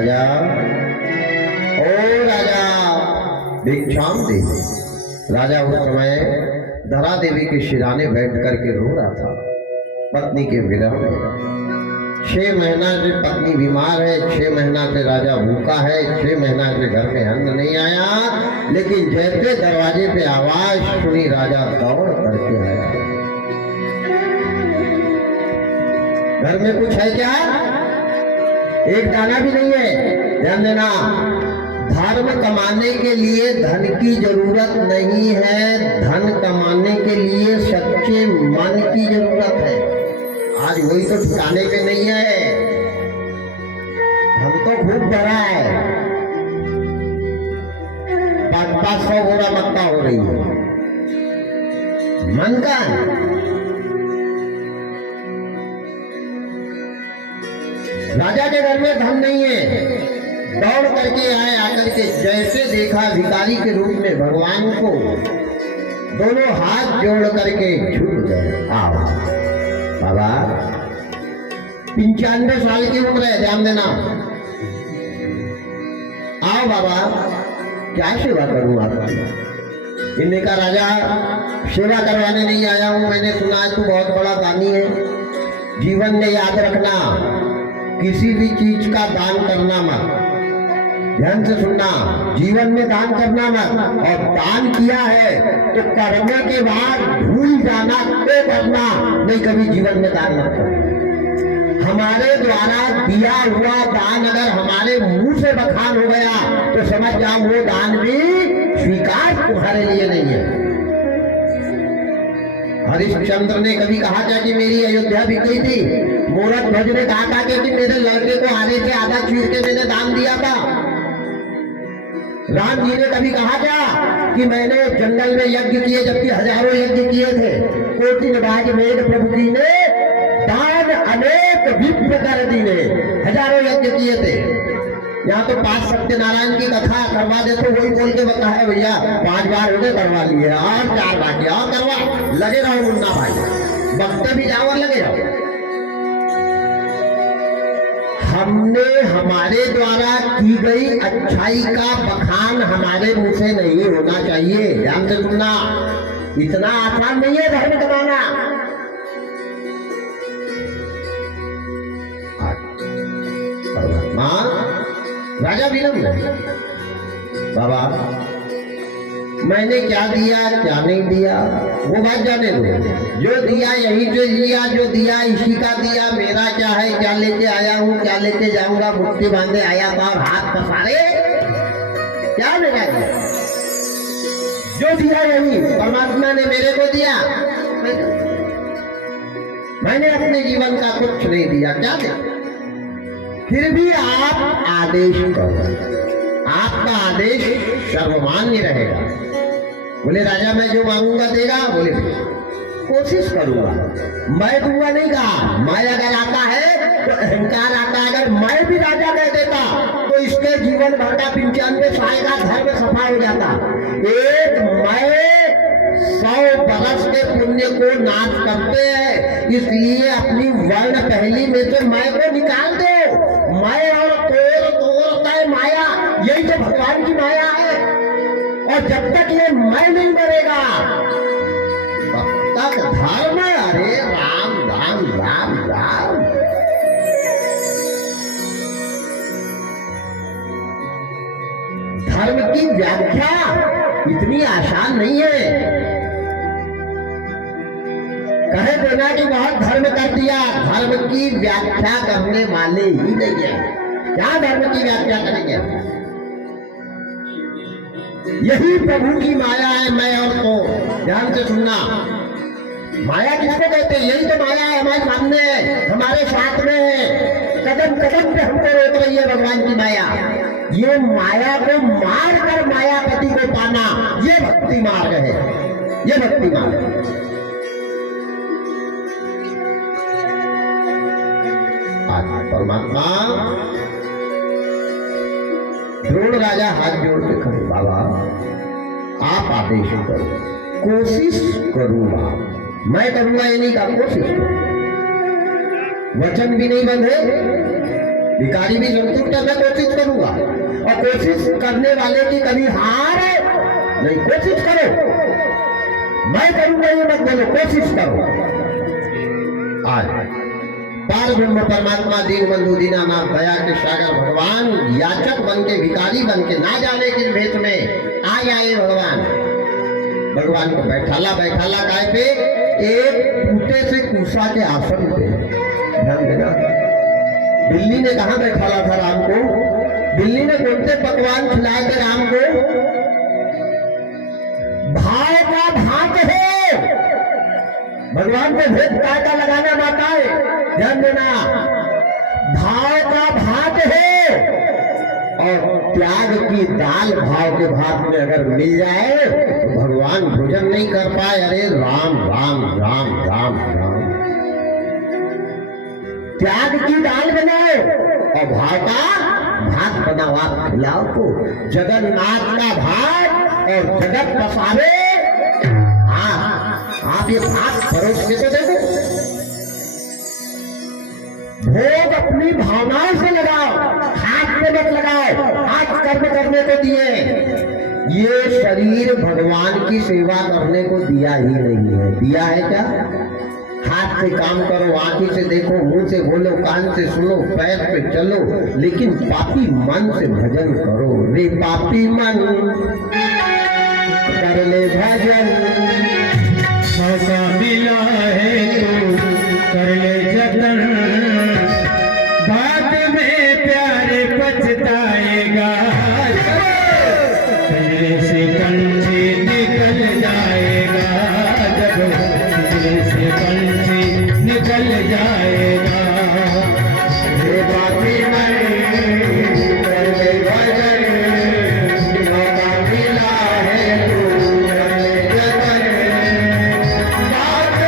राजा, ओ राजा भिक्षाम दे। राजा उस समय धरा देवी के शिराने बैठ करके रो रहा था पत्नी के विरह में। 6 महीना से पत्नी बीमार है, 6 महीना से राजा भूखा है, 6 महीना से घर में अन्न नहीं आया। लेकिन जैसे दरवाजे पे आवाज सुनी राजा दौड़ करके आया। घर में कुछ है क्या? एक दाना भी नहीं है। ध्यान देना, धर्म कमाने के लिए धन की जरूरत नहीं है, धन कमाने के लिए सच्चे मन की जरूरत है। आज वही तो ठिकाने पे नहीं है। हम तो खूब भरा है, 500 बोरा मक्का हो रही है। मन का राजा के घर में धन नहीं है। दौड़ करके आए, आकर के जैसे देखा भिखारी के रूप में भगवान को, दोनों हाथ जोड़ करके झुक गए। आओ बाबा, 95 साल की उम्र है, ध्यान देना। आओ बाबा, क्या सेवा करूं आपकी? इन्हें कहा राजा सेवा करवाने नहीं आया हूं, मैंने सुना है तू बहुत बड़ा दानी है। जीवन में याद रखना, किसी भी चीज का दान करना मत। ध्यान से सुनना, जीवन में दान करना मत। और दान किया है तो करने के बाद भूल जाना तो करना, नहीं कभी जीवन में दान मत करना। हमारे द्वारा दिया हुआ दान अगर हमारे मुंह से बखान हो गया तो समझ जाओ वो दान भी स्वीकार तुम्हारे लिए नहीं है। हरिश्चंद्र ने कभी कहा था कि मेरी अयोध्या बिक गई थी। मूरत ध्वज ने कहा था कि मेरे लड़के को आधे से आधा चीर के मैंने दान दिया था। राम जी ने कभी कहा था कि मैंने जंगल में यज्ञ किए, जबकि हजारों यज्ञ किए थे। कोटिनबाज वेद प्रभु जी ने दान अनेक विप्र कर दीने, हजारों यज्ञ किए थे। यहाँ तो 5 सत्यनारायण की कथा करवा दे तो वही बोल के बता है भैया 5 बार हो गए, करवा लिए और 4 बाकी और करवा। लगे रहो मुन्ना भाई, बकते भी जाओ और लगे रहो। हमने हमारे द्वारा की गई अच्छाई का बखान हमारे मुंह से नहीं होना चाहिए। ध्यान से सुनना, इतना आसान नहीं है धर्म कमाना। परमात्मा राजा विलंब बाबा, मैंने क्या दिया क्या नहीं दिया वो बात जाने दो। जो दिया यही से लिया, जो दिया इसी का दिया। मेरा क्या है, क्या लेके आया हूँ, क्या लेके जाऊंगा। मुट्ठी बांधे आया था और हाथ पसारे, क्या मेरा दिया? जो दिया यही परमात्मा ने मेरे को दिया। मैंने अपने जीवन का कुछ नहीं दिया, क्या दिया? फिर भी आप आदेश करो, आपका आदेश सर्वमान्य रहेगा। बोले राजा मैं जो मांगूंगा देगा? बोले कोशिश करूंगा। मैं दूंगा नहीं कहा। मैं अगर आता है तो अहंकार आता है। अगर मैं भी राजा कह देता तो इसके जीवन भर का 95 साल का धर्म सफा हो जाता। एक मैं 100 बरस के पुण्य को नाश करते हैं, इसलिए अपनी वर्ण पहली में से मैं को निकाल दो। मैं और तोड़ता है माया, यही तो भगवान की माया है। और जब तक ये मैं नहीं मरेगा तब तक धर्म, अरे राम राम राम राम। धर्म की व्याख्या इतनी आसान नहीं है। कहे देना कि बहुत धर्म कर दिया, धर्म की व्याख्या करने वाले ही नहीं है। क्या धर्म की व्याख्या करेंगे? यही प्रभु की माया है, मैं और तो। ध्यान से सुनना, माया किसको कहते हैं? यही तो माया है, हमारे सामने है, हमारे साथ में है, कदम कदम पे हमको रोक रही है भगवान की माया। ये माया को मार कर मायापति को पाना, ये भक्ति मार्ग है, ये भक्ति मार्ग है। परमात्मा द्रोण राजा हाथ जोड़ के खड़े, बाबा आप आदेश करो, कोशिश करूंगा। मैं करूंगा ये नहीं कहा, कोशिश करूंगा। वचन भी नहीं बंधे, भिखारी भी संतुष्ट है, मैं कोशिश करूंगा। और कोशिश करने वाले की कभी हार नहीं, कोशिश करो, मैं करूंगा ये मत बोलो, कोशिश करो। आज पार ब्रह्म परमात्मा दीन बंधु दीनानाथ दया के सागर भगवान याचक बन के, भिखारी बन के, ना जाने किस भेष में आए भगवान। भगवान को बैठाला काय पे, एक टूटे से कुशा के आसन पे। ध्यान देना, बिल्ली ने कहा बैठाला था राम को? बिल्ली ने कौन से पकवान खिलाए थे राम को? भाव का भात है। भगवान को भेद काय का लगाना माताएं, ध्यान देना, भाव का भात है। और त्याग की दाल भाव के भात में अगर मिल जाए तो भगवान भोजन नहीं कर पाए। अरे राम राम राम राम राम, त्याग की दाल बनाओ और भाव का भात बनाओ, आप खिलाओ को। जगन्नाथ का भात और जगत पसारे। हाँ, आप ये भात परोस के तो देखो। भोग अपनी भावनाओं से लगाओ, हाथ में मत लगाओ, हाथ कर्म करने को दिए। ये शरीर भगवान की सेवा करने को दिया ही नहीं है। दिया है क्या? हाथ से काम करो, आंखों से देखो, मुंह से बोलो, कान से सुनो, पैर पे चलो, लेकिन पापी मन से भजन करो। रे पापी मन कर ले भजन, मौका मिला है तो कर ले जतन, बाद में प्यारे पछताएगा। पिंजरे से पंछी निकल जाएगा, जब पिंजरे से पंछी निकल जाएगा। रे पापी मन कर ले भजन, मौका मिला है तो कर ले जतन, बाद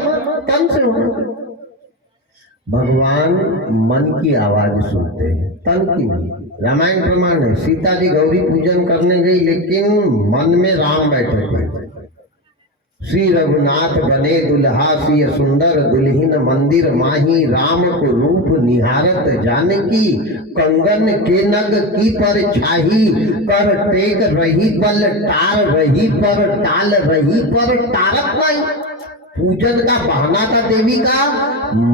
मत, तन से होना। भगवान मन की आवाज सुनते हैं, तन की नहीं। रामायण प्रमाण है, सीता जी गौरी पूजन करने गई लेकिन मन में राम बैठे थे। श्री रघुनाथ बने दुल्हा सिय सुंदर, दुल्हिन मंदिर माही, राम को रूप निहारत जानकी, कंगन के नग की पर छाही, कर टेक रही बल टार रही पर टाल रही पर टारत नहीं। पूजन का बहाना था देवी का,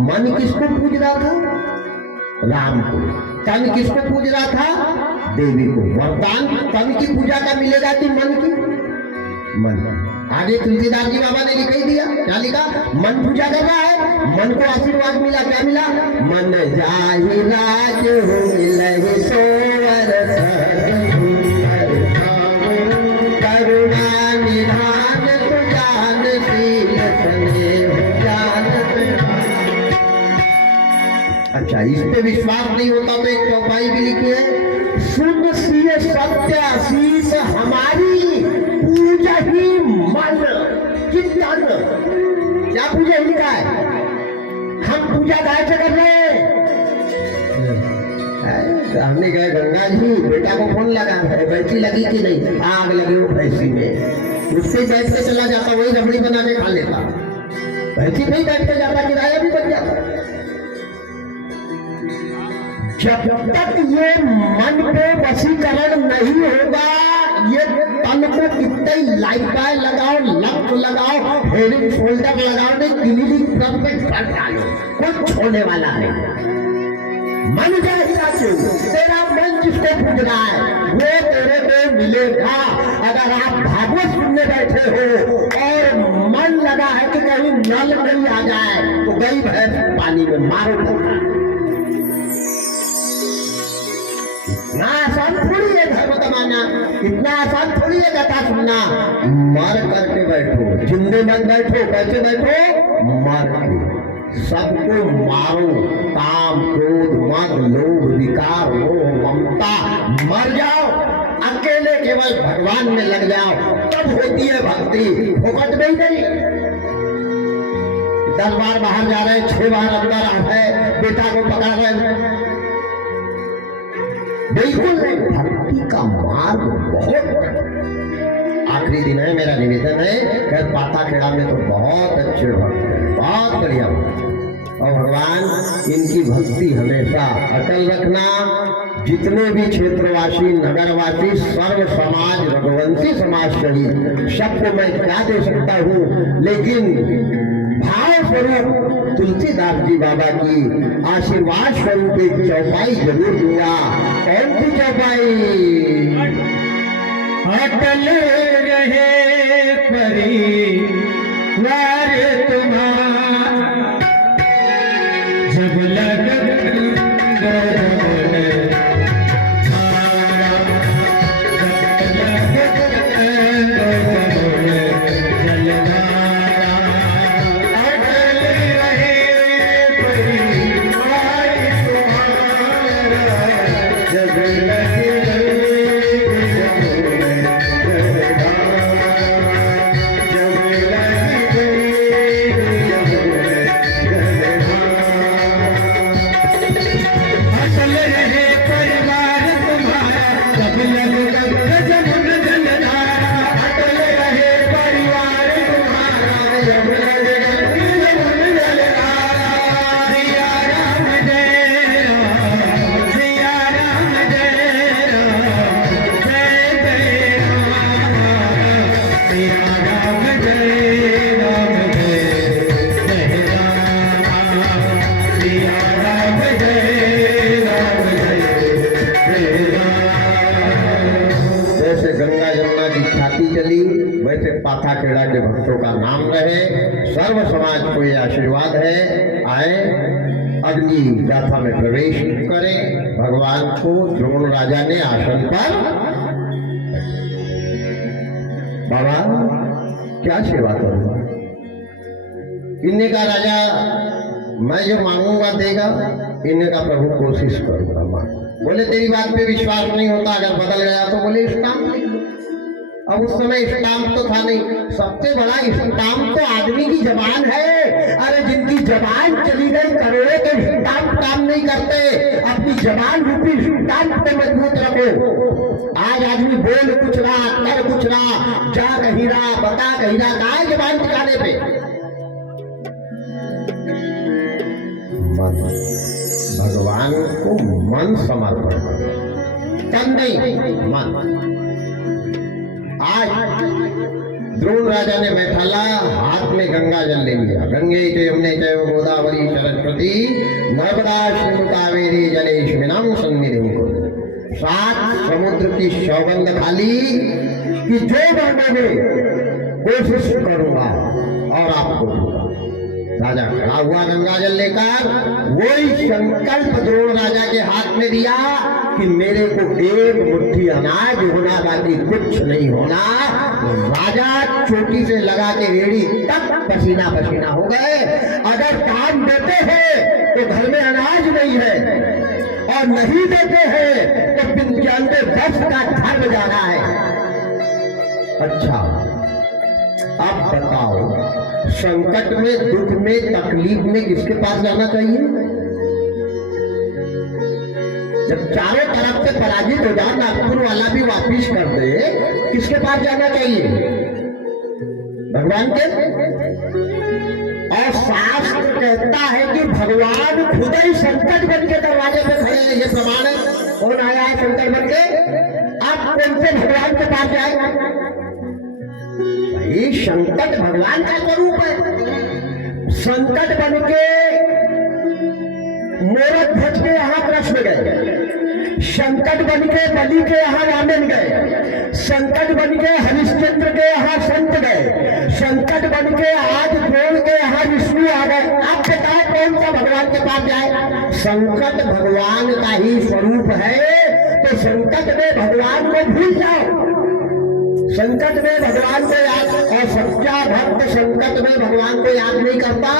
मन किसको पूज रहा था? राम को। तन किसको पूज रहा था? देवी को। वरदान तन की पूजा का मिलेगा कि मन की? मन। आगे तुलसीदास जी बाबा ने लिख ही दिया, क्या लिखा? मन पूजा कर रहा है, मन को आशीर्वाद मिला। क्या मिला? मन जाहि राज हो मिलहि सोवर करुणा निधान सुजान शील स्नेह ज्ञान। अच्छा, इस पे विश्वास नहीं होता तो एक चौपाई भी लिखी है, सुन सिय सत्य शीश हमारी, पूजा ही मन चिंतन। क्या पूजा ही लिखा है? हम पूजा गाय से कर रहे हैं। हमने कहा गंगा जी बेटा को फोन लगा है, बैटरी लगी कि नहीं? आग लगी वो भैंसी में, उससे बैठ के चला जाता, वही रबड़ी बना के खा लेता, भैंसी में ही बैठ के जाता, किराया भी बन जाता। जब तक ये मन पे वशीकरण नहीं होगा, ये तन को कितने लाइफस्टाइल लगाओ, लंप लगाओ, हेरिंग फोल्डर लगाओ, नहीं क्लिनिक परफेक्ट कर डालो, कुछ होने वाला नहीं। मन जाएगा क्यों? तेरा मन जिसको पूज रहा है वो तेरे को मिलेगा। अगर आप भागवत सुनने बैठे हो और मन लगा है कि कहीं नल नहीं आ जाए तो गई भैंस पानी में मारो। इतना आसान थोड़ी है धर्म कमाना, इतना आसान थोड़ी है कथा सुनना। मर करके बैठो, जिंदे मत बैठो। कैसे बैठो? मर के। सबको मारो, काम क्रोध मद लोभ विकार मोह ममता, मर जाओ, अकेले केवल भगवान में लग जाओ, तब होती है भक्ति। फोकट में ही नहीं। 10 बार बाहर जा रहे, 6 बार अंदर आ रहे, बेटा को पकड़ रहे, बिल्कुल नहीं। भक्ति का मार्ग बहुत। आखिरी दिन है, मेरा निवेदन है, खैर पाताखेड़ा में तो बहुत अच्छे भक्त हैं, बहुत बढ़िया भक्त। और भगवान इनकी भक्ति हमेशा अटल रखना। जितने भी क्षेत्रवासी नगरवासी सर्व समाज रघुवंशी समाज सहित सबको मैं क्या दे सकता हूँ, लेकिन भाव स्वरूप तुलसीदास जी बाबा की आशीर्वाद स्वरूप एक चौपाई जरूर दूंगा। कौन सी चौपाई? अटल रहे परिवार तुम्हारा, जब लगन पाताखेड़ा के भक्तों का नाम रहे, सर्व समाज को यह आशीर्वाद है। आए अग्नि गाथा में प्रवेश करें। भगवान को द्रोण राजा ने आसन पर, बाबा क्या सेवा करूंगा? इन्हें का राजा मैं जो मांगूंगा देगा, इन्हें का प्रभु कोशिश करूंगा। बोले तेरी बात पे विश्वास नहीं होता, अगर बदल गया तो बोले स्टाम्प लिख दो। अब उस समय स्टाम्प तो था नहीं, सबसे बड़ा स्टाम्प तो आदमी की जबान है। जबान चली गई, करोड़ों के स्टाम्प काम नहीं करते, अपनी जबान रूपी स्टाम्प पे मजबूत रखो। आज आदमी बोल कुछ रहा, कर कुछ रहा, जा कहीं रहा, बता कहीं रहा, कहा है जबान टिकाने पे? मन, भगवान को मन समर्पण करो, तन नहीं मन। आज द्रोण राजा ने बैठाला, हाथ में गंगा जल ले लिया। गंगे च यमुने चैव गोदावरी सरस्वती नर्मदा सिंधु कावेरी जलेस्मिनं सन्निधिं कुरु। 7 समुद्र की सौगंध खाली कि जो मांगोगे कोशिश करूंगा और आपको दूंगा। राजा खड़ा हुआ गंगा जल लेकर, वही संकल्प द्रोण राजा के हाथ में दिया कि मेरे को एक मुट्ठी अनाज होना, बाकी कुछ नहीं होना। राजा चोटी से लगा के रेड़ी तक पसीना पसीना हो गए। अगर काम देते हैं तो घर में अनाज नहीं है, और नहीं देते हैं तो 95 वर्ष का धर्म जाना है। अच्छा, अब बताओ, संकट में, दुख में, तकलीफ में किसके पास जाना चाहिए? जब चारों तरफ से पराजित हो जाए, नागपुर वाला भी वापिस कर दे, किसके पास जाना चाहिए? भगवान के। और शास्त्र कहता है कि भगवान खुद ही संकट बन के दरवाजे पे खड़े हैं। ये प्रमाण है। कौन आया है संकट बन के? आप कौन से भगवान के पास जाएगा? ये संकट भगवान का स्वरूप है। संकट बन के मोरक ध्वज के यहाँ कृष्ण गए, संकट बन के बलि के यहाँ रामन गए, संकट बन के हरिश्चंद्र के यहाँ संत गए, संकट बन के आज द्रोण के यहाँ विष्णु आ गए। आप बताएं कौन सा भगवान के पास जाए? संकट भगवान का ही स्वरूप है, तो संकट में भगवान को भूल जाओ। संकट में भगवान को याद, और सच्चा भक्त संकट में भगवान को याद नहीं करता।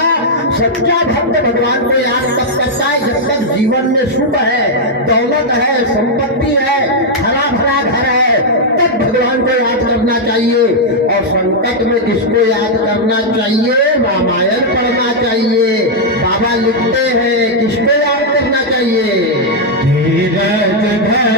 सच्चा भक्त भगवान को याद तब करता है जब तक जीवन में सुख है, दौलत है, संपत्ति है, हरा भरा घर है, तब भगवान को याद करना चाहिए। और संकट में किसको याद करना चाहिए? रामायण पढ़ना चाहिए। बाबा लिखते हैं, किसको याद करना चाहिए? धीरज धर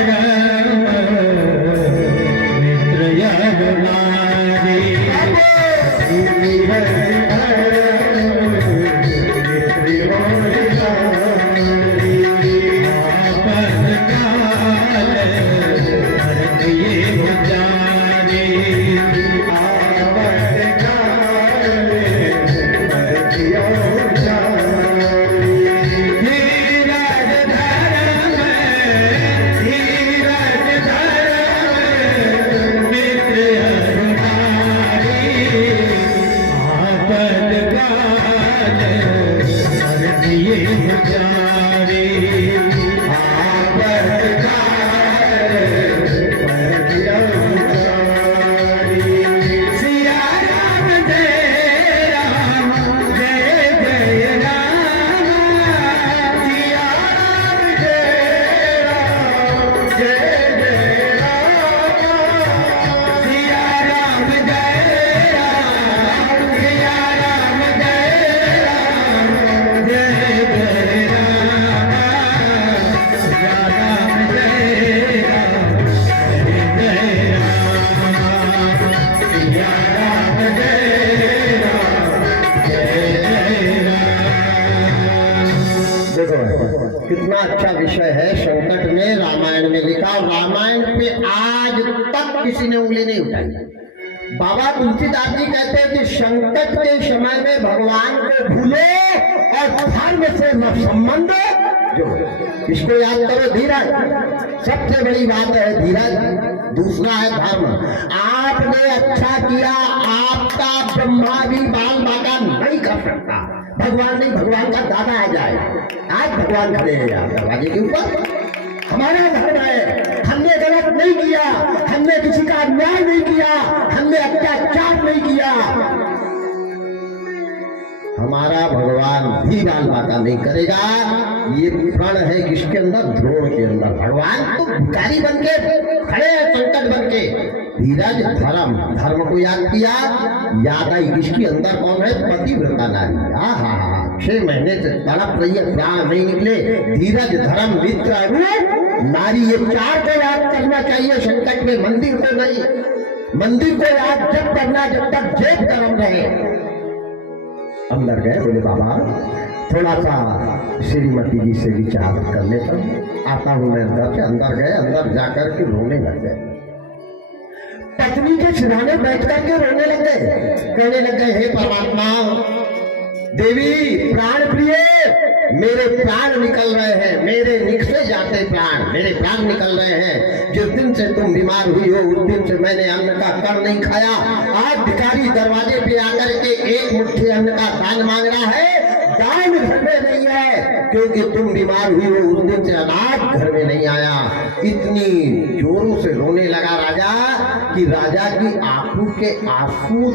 कितना अच्छा विषय है। संकट में रामायण में लिखा, और रामायण पे आज तक किसी ने उंगली नहीं उठाई। बाबा तुलसीदास जी कहते हैं कि संकट के समय में भगवान को भूलो और धर्म से संबंध जोड़ो। इसको याद करो, धीरज सबसे बड़ी बात है, धीरज। दूसरा है धर्म। आपने अच्छा किया, आपका ब्रह्मा भी बाल बाका नहीं कर सकता। भगवान नहीं, भगवान का दादा आ जाए। आज भगवान खड़े हैं यहाँ दरवाजे के ऊपर। हमारा धर्म है, हमने गलत नहीं किया, हमने किसी का अन्याय नहीं किया, हमने अत्याचार नहीं किया। हमारा भगवान भी बाल बाका नहीं करेगा। ये प्रण है किसके अंदर? द्रोण के अंदर। भगवान तो भिखारी बन के खड़े हैं, संकट बन के। धीरज, धर्म, धर्म को याद किया, याद आई किसके अंदर? कौन है? पतिव्रता नारी। हाँ हाँ हाँ, 6 महीने से तड़प रही है, प्राण नहीं निकले। धीरज, धर्म, मित्र, अरूप, नारी, ये 4 को याद करना चाहिए संकट में। मंदिर को नहीं, मंदिर को याद जब करना जब तक जेब गर्म रहे। अंदर गए, बोले बाबा थोड़ा सा श्रीमती जी से विचार कर लेता हूँ, आता हूँ मैं अंदर से। अंदर गए, अंदर जाकर के रोने लग गए। पत्नी के सिरहाने बैठ करके रोने लग गए, कहने लग गए, हे परमात्मा, देवी प्राण प्रिय, मेरे प्राण निकल रहे हैं, मेरे निकसे जाते प्राण, मेरे प्राण निकल रहे हैं। जिस दिन से तुम बीमार हुई हो उस दिन से मैंने अन्न का कण नहीं खाया। आज भिखारी दरवाजे पे आकर के 1 मुट्ठी अन्न का दान मांग रहा है, दान घर में नहीं है, क्योंकि तुम बीमार हुई हो उस दिन से अनाज घर में नहीं आया। इतनी जोरों से रोने लगा राजा कि राजा की आंखों के आंसू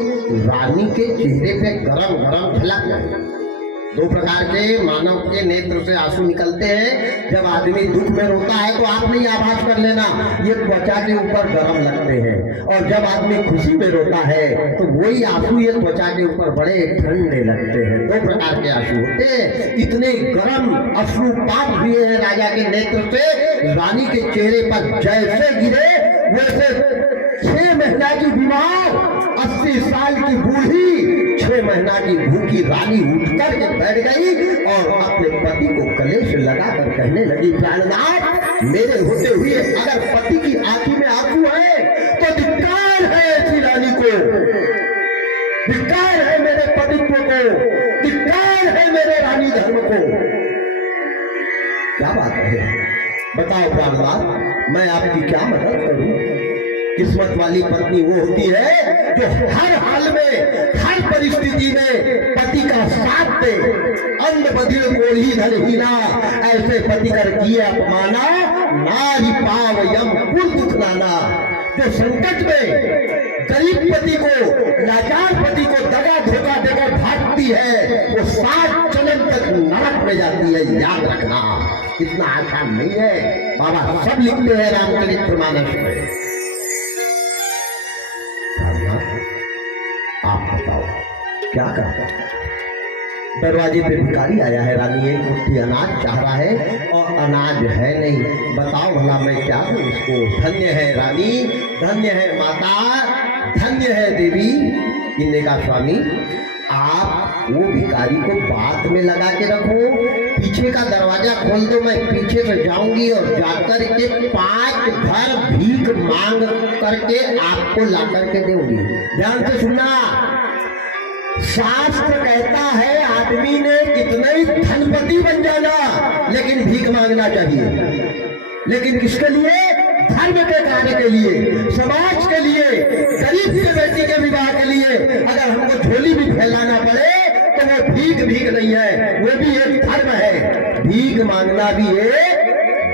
रानी के चेहरे पे गरम गरम झलक गए। 2 प्रकार के मानव के नेत्र से आंसू निकलते हैं। जब आदमी दुख में रोता है तो आप नहीं आभास कर लेना, ये त्वचा के ऊपर गरम लगते हैं। और जब आदमी खुशी में रोता है तो वही आंसू ये त्वचा के ऊपर बड़े ठंडे लगते हैं। 2 प्रकार के आंसू होते हैं। इतने गरम अश्रुपात हुए हैं राजा के नेत्र से, रानी के चेहरे पर जैसे गिरे वैसे 6 महीना की बीमार, 80 साल की बूढ़ी, 6 महीना की भूखी रानी उठकर के बैठ गई और अपने पति को गले से लगाकर कहने लगी, प्राणनाथ, मेरे होते हुए अगर पति की आंखों में आंसू है तो धिक्कार है ऐसी रानी को, धिक्कार है मेरे पतित्व को, धिक्कार है मेरे रानी धर्म को। क्या बात है, बताओ प्राणनाथ, मैं आपकी क्या मदद करूं? किस्मत वाली पत्नी वो होती है जो हर हाल में, हर परिस्थिति में पति का साथ दे। अन्न बधिर को ही धन हीना, ऐसे पति कर किए अपमाना, नारी पाव यम कुल दुख नाना। जो संकट में गरीब पति को, लाचार पति को दगा धोखा देकर भागती है, वो 7 जन्म तक नरक में जाती है, याद रखना। इतना आसान नहीं है, बाबा सब लिखते हैं रामचरितमानस में। आप बताओ क्या करता? दरवाजे पे भिखारी आया है, रानी 1 मुट्ठी अनाज चाह रहा है और अनाज है नहीं। बताओ भला मैं क्या दूं उसको? धन्य है रानी, धन्य है माता, धन्य है देवी। इनने कहा स्वामी आप वो भिखारी को बात में लगा के रखो, पीछे का दरवाजा खोल दो, मैं पीछे से जाऊंगी और जाकर के 5 घर भीख मांग करके आपको ला करके दूंगी। ध्यान से सुनना, शास्त्र कहता है आदमी ने कितना ही धनपति बन जाना लेकिन भीख मांगना चाहिए। लेकिन किसके लिए? धर्म के कार्य के लिए, समाज के लिए, गरीब के बेटी के विवाह के लिए। अगर हमको झोली भी फैलाना पड़े तो वो भीख नहीं है, वो भी एक धर्म है। भीख मांगना भी एक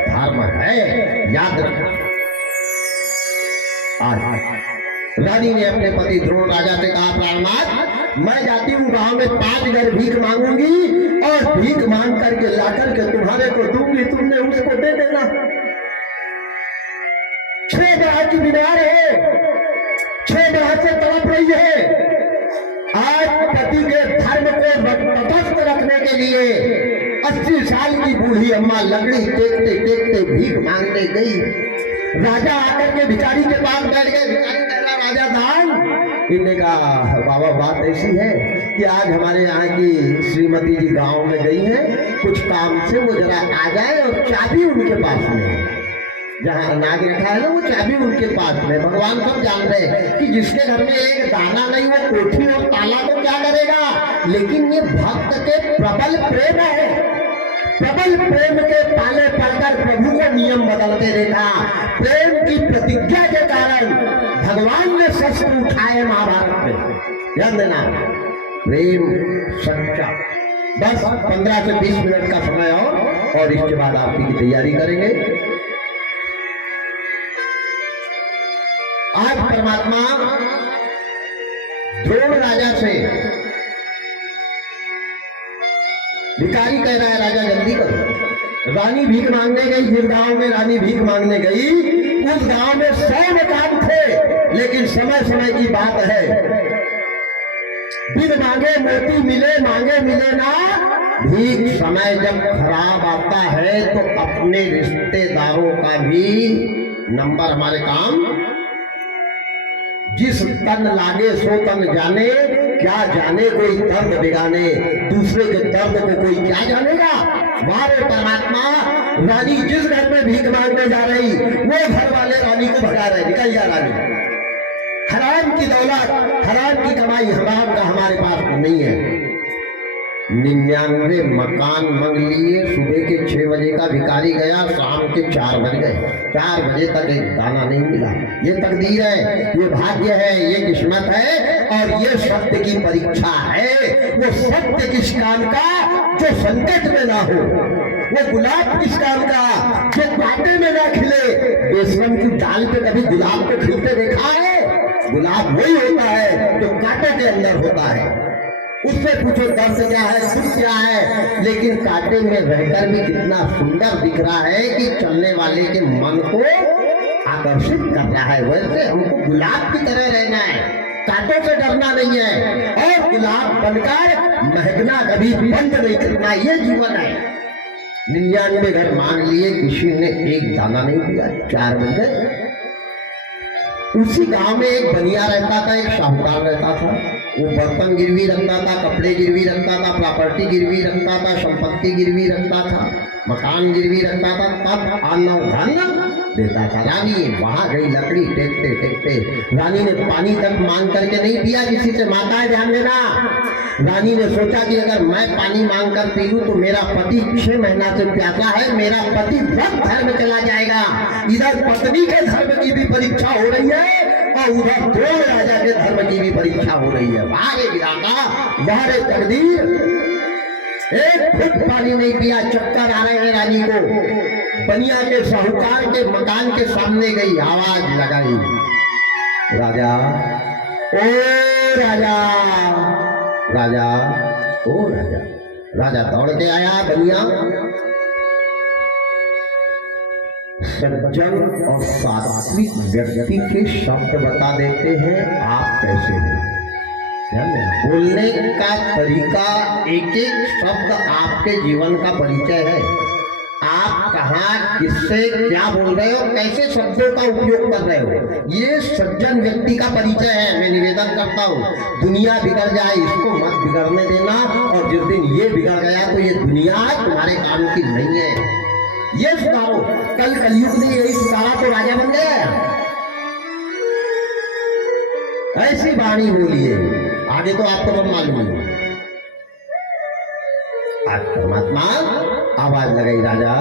धर्म है, याद रखना। आज रानी ने अपने पति द्रोण राजा से कहा, प्राणनाथ मैं जाती हूँ गांव में 5 घर भीख मांगूंगी और भीख मांग करके ला करके तुम्हारे को दूंगी, तुमने उसको दे देना। 6 ग्रह की बीमार है, 6 ग्रह से तड़प रही है। आज पति के धर्म को तटस्थ रखने के लिए 80 साल की बूढ़ी अम्मा लकड़ी टेकते टेकते भीख मांगने गई। राजा आकर के भिखारी के पास बैठ गए। भिखारी कह रहा, राजा दान। इन्होंने कहा, बाबा बात ऐसी है कि आज हमारे यहाँ की श्रीमती जी गांव में गई है, कुछ काम से, वो जरा आ जाए और चाबी उनके पास में है। जहाँ अनाज रखा है ना वो चाबी उनके पास में। भगवान सब जान रहे हैं कि जिसके घर में एक दाना नहीं वो कोठी और ताला को क्या करेगा। लेकिन ये भक्त के प्रबल प्रेम है, प्रबल प्रेम के पाले पड़कर प्रभु को नियम बदलते देखा। प्रेम की प्रतिज्ञा के कारण भगवान ने शस्त्र उठाए महाभारत में। ध्यान देना, प्रेम सच्चा। बस 15 से 20 मिनट का समय और इसके बाद आरती की तैयारी करेंगे। आज परमात्मा द्रोण राजा से भिखारी कह रहा है, राजा जल्दी करो। रानी भीख मांगने गई, जिस गांव में रानी भीख मांगने गई उस गांव में 100 मकान थे, लेकिन समय समय की बात है, बिन मांगे मोती मिले, मांगे मिले ना ठीक समय जब खराब आता है तो अपने रिश्तेदारों का भी नंबर हमारे काम। जिस तन लागे सो तन जाने, क्या जाने कोई दर्द बिगाने, दूसरे के दर्द को कोई क्या जानेगा। हमारे परमात्मा, रानी जिस घर में भीख मांगने जा रही, वो घर वाले रानी को भगा रहे, निकल जा रानी। हराम की दौलत, हराम की कमाई, हराम का हमारे पास नहीं है। 99 मकान मांग लिए, सुबह के 6 बजे का भिखारी गया, शाम के 4 बज गए, 4 बजे तक एक दाना नहीं मिला। ये तकदीर है, ये भाग्य है, ये किस्मत है, और ये सत्य की परीक्षा है। वो सत्य किस काम का जो संकट में ना हो, वो गुलाब किस काम का जो कांटे में ना खिले। बेसन की दाल पे कभी गुलाब को खिलते देखा है? गुलाब वही होता है जो कांटे के अंदर होता है। उससे पूछो दर्द क्या है, दुख क्या है, लेकिन कांटे में रहकर भी कितना सुंदर दिख रहा है कि चलने वाले के मन को आकर्षित कर रहा है। वैसे हमको गुलाब की तरह रहना है, कांटों से डरना नहीं है, और गुलाब बनकर महकना कभी बंद नहीं करना, ये जीवन है। 99 घर मांग लिए, किसी ने एक दाना नहीं दिया। 4 बजे उसी गांव में एक बनिया रहता था, एक साहूकार रहता था। वो बर्तन गिरवी रखता था, कपड़े गिरवी रखता था, प्रॉपर्टी गिरवी रखता था, संपत्ति गिरवी रखता था, मकान गिरवी रखता था, तब अन्न धन देता था। रानी वहां गई, लकड़ी टेकते टेकते रानी ने पानी तक मांग करके नहीं पिया किसी से। माता है, ध्यान देना। रानी ने सोचा कि अगर मैं पानी मांग कर पी लूं तो मेरा पति 6 महीना से प्यासा है, मेरा पति व्रत धर्म चला जाएगा। इधर पत्नी के धर्म की भी परीक्षा हो रही है और उधर द्रोण राजा के धर्म की भी परीक्षा हो रही है। बाहरे विधाता, बाहरे तकदीर। एक फुट पानी नहीं पिया, चक्कर आ रहे हैं रानी को। बनिया के साहूकार के मकान के सामने गई, आवाज लगाई, राजा, ओ राजा, राजा, ओ राजा। राजा दौड़ के आया। बनिया सज्जन और सात्विक व्यक्ति के शब्द बता देते हैं आप कैसे हैं। बोलने का तरीका, एक एक शब्द आपके जीवन का परिचय है। आप कहाँ किससे क्या बोल रहे हो, कैसे शब्दों का उपयोग कर रहे हो, ये सज्जन व्यक्ति का परिचय है। मैं निवेदन करता हूँ, दुनिया बिगड़ जाए इसको मत बिगड़ने देना, और जिस दिन ये बिगड़ गया तो ये दुनिया तुम्हारे काम की नहीं है। ये सुधारो। कल कलयुग ने यही सुधारा तो राजा बन गया। ऐसी वाणी बोलिए, आगे तो आपको बहुत मालूम है। आज परमात्मा आवाज लगाई, राजा।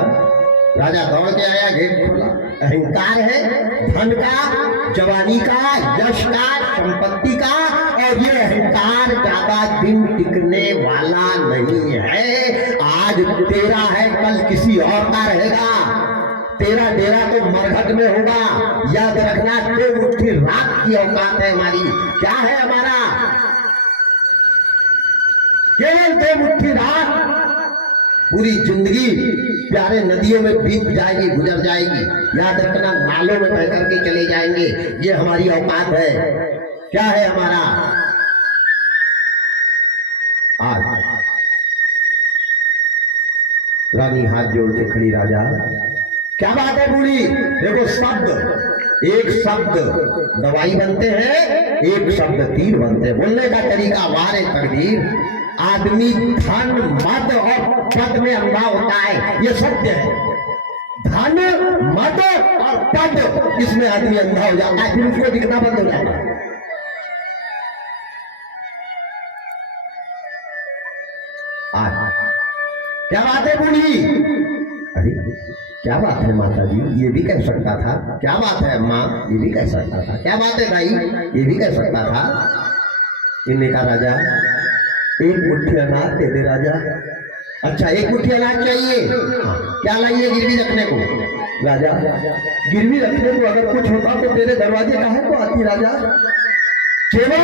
राजा दौड़ के आया, गेट खोला। अहंकार है धन का, जवानी का, यश का, संपत्ति का, और ये अहंकार ज्यादा दिन टिकने वाला नहीं है। आज तेरा है, कल किसी और का रहेगा। तेरा डेरा तो मरघट में होगा। याद रखना, 2 मुट्ठी रात की औकात है हमारी। क्या है हमारा? केवल 2 मुट्ठी रात। पूरी जिंदगी प्यारे नदियों में बीत जाएगी, गुजर जाएगी। याद रखना, नालों में बह करके चले जाएंगे। ये हमारी औकात है। क्या है हमारा? आज रानी हाथ जोड़ के खड़ी, राजा क्या बात है बूढ़ी? देखो, शब्द, एक शब्द दवाई बनते हैं, एक शब्द तीर बनते हैं। बोलने का तरीका, वारे तकदीर। आदमी धन, मद और पद में अंधा होता है, ये सत्य है। धन, मद और पद, इसमें आदमी अंधा हो जाता है, फिर उसको दिखना बंद हो जाता है। क्या बात है बूढ़ी? अरे क्या बात है माता जी, ये भी कह सकता था। क्या बात है अम्मा, ये भी कह सकता था। क्या बात है भाई, ये भी कह सकता था। इन्हें कहा, राजा 1 मुट्ठी अनाज दे दे राजा। अच्छा, 1 मुट्ठी अनाज चाहिए? क्या लाइए गिरवी रखने को? राजा, गिरवी रखने को अगर कुछ होता तो तेरे दरवाजे काहे को आती राजा? सेवा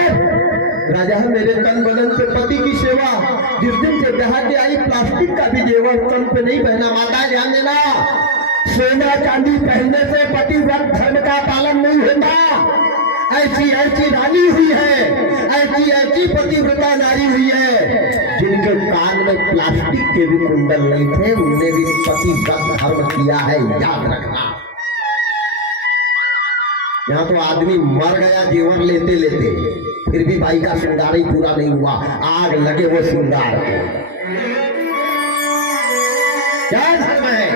राजा, मेरे तन बदन पे पति की सेवा। जिस दिन से ब्याह के आई, प्लास्टिक का भी जेवर तन पे नहीं पहना। माता ध्यान देना, सोना चांदी पहनने से पति व्रत धर्म का पालन नहीं होता। ऐसी ऐसी रानी हुई है, ऐसी ऐसी पतिव्रता नारी हुई है जिनके कान में प्लास्टिक के भी कुंडल नहीं थे, उन्हें भी पतिव्रत धर्म किया है, याद रखना। यहाँ तो आदमी मर गया जेवर लेते लेते, फिर भी भाई का श्रृंगार ही पूरा नहीं हुआ, आग लगे वो श्रृंगार को। क्या धर्म है?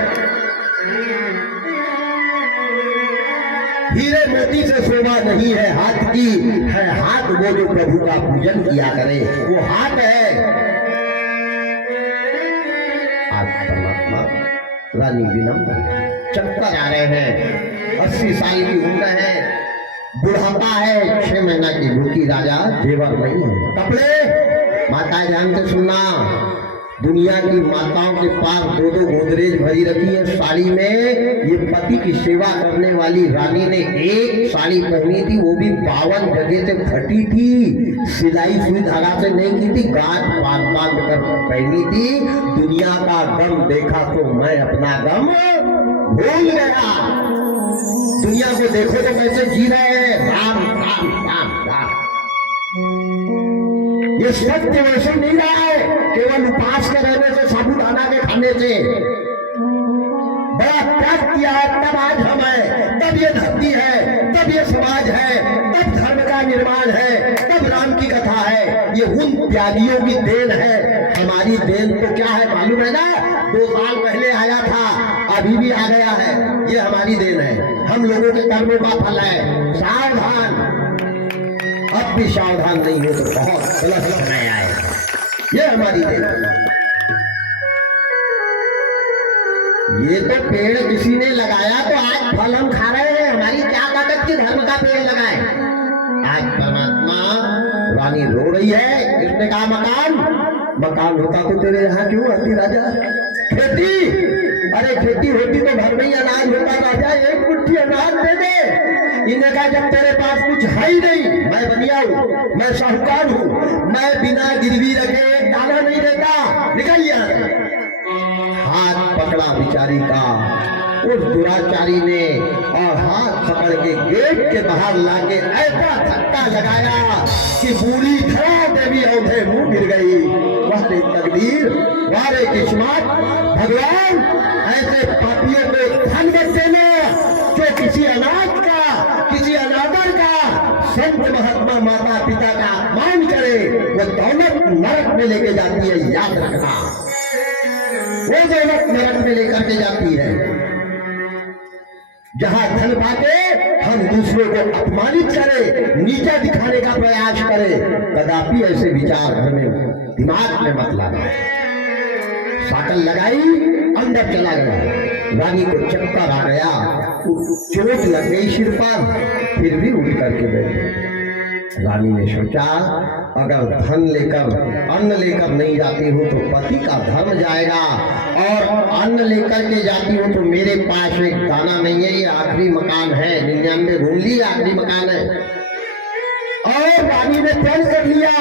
हीरे मोती से शोभा नहीं है हाथ की, है हाथ वो जो प्रभु का पूजन किया करे, वो हाथ है। आज परमात्मा रानी विनम्र चक्कर आ रहे हैं, 80 साल की उम्र है, बुढ़ापा है, 6 महीना की भूखी राजा, जेवर नहीं है, कपड़े। माता ध्यान से सुनना, दुनिया की माताओं के पास 2-2 गोदरेज भरी रखी है साड़ी में। ये पति की सेवा करने वाली रानी ने एक साड़ी पहनी थी, वो भी 52 जगह से फटी थी, सिलाई सुई धागा से नहीं की थी, गांठ बांध कर पहनी थी। दुनिया का गम देखा तो मैं अपना गम भूल गया। दुनिया को देखो तो कैसे जी रहे हैं, राम राम राम राम। ये सत्य वैसे नहीं रहा है केवल उपास के रहने से, साबुदाना के खाने से। बड़ा त्याग किया है, तब आज हम है, तब ये धरती है, तब ये समाज है, तब धर्म का निर्माण है, तब राम की कथा है। ये उन त्यागियों की देन है। हमारी देन तो क्या है मालूम है ना? 2 साल पहले आया था, अभी भी आ गया है, ये हमारी देन है। हम लोगों के कर्मों का फल है। सावधान, अब भी सावधान नहीं हो तो बहुत गलत समय आएगा। ये हमारी देन है। ये तो पेड़ किसी ने लगाया तो आज फल हम खा रहे हैं। हमारी क्या ताकत की धर्म का पेड़ लगाए? आज परमात्मा रानी रो रही है। इसने कहा मकान होता तो तेरे यहाँ क्यों आती राजा? खेती, अरे खेती होती तो घर में ही अनाज होता राजा, एक मुट्ठी अनाज दे दे। इन्हें कहा जब तेरे पास कुछ है ही नहीं, मैं बनिया हूँ, मैं साहूकार हूँ, मैं बिना गिरवी रखे एक दाना नहीं देता, निकल यहाँ से। हाथ पकड़ा बिचारी का उस दुराचारी ने, और हाथ पकड़ के गेट के बाहर लाके ऐसा धक्का लगाया कि बूढ़ी धरा देवी औंधे मुंह गिर गई। वारे तकदीर, वारे किस्मत, भगवान ऐसे पापियों को धन मत देना जो किसी अनाथ का, किसी अनादर का, संत महात्मा माता पिता का अपमान करे। वो दौलत नरक में लेके जाती है, याद रखना। वो दौलत नरक में लेकर के जाती है। जहां धन पाते हम दूसरों को अपमानित करें, नीचा दिखाने का प्रयास करें, कदापि ऐसे विचार घर में दिमाग में मत लाना। साकल लगाई, अंदर चला गया। रानी को चक्कर आ गया, चोट लग गई सिर पर, फिर भी उठ करके बैठी। रानी ने सोचा अगर धन लेकर, अन्न लेकर नहीं जाती हूँ तो पति का धर्म जाएगा, और अन्न लेकर के जाती हूँ तो मेरे पास एक दाना नहीं है, ये आखिरी मकान है, 99 रूम ली आखिरी मकान है। और रानी ने तय कर लिया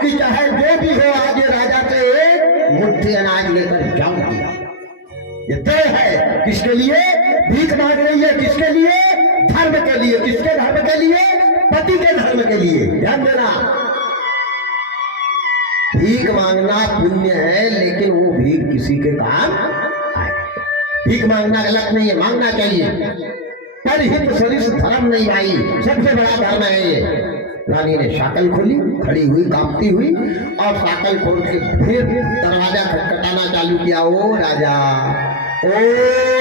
कि चाहे जो भी हो आज राजा से एक मुट्ठी अनाज लेकर जाऊंगी। ये तय है। किसके लिए भीख मांग रही है? किसके लिए? धर्म के लिए। किसके धर्म के लिए? पति के धर्म के लिए। ध्यान देना, भीख मांगना पुण्य है, लेकिन वो भीख किसी के काम आए। भीख मांगना गलत नहीं है, मांगना चाहिए, पर हित सरिस धर्म नहीं भाई, सबसे बड़ा धर्म है ये। रानी ने साकल खोली, खड़ी हुई कांपती हुई, और साकल खोल के फिर दरवाजा खटखटाना चालू किया। ओ राजा, ओ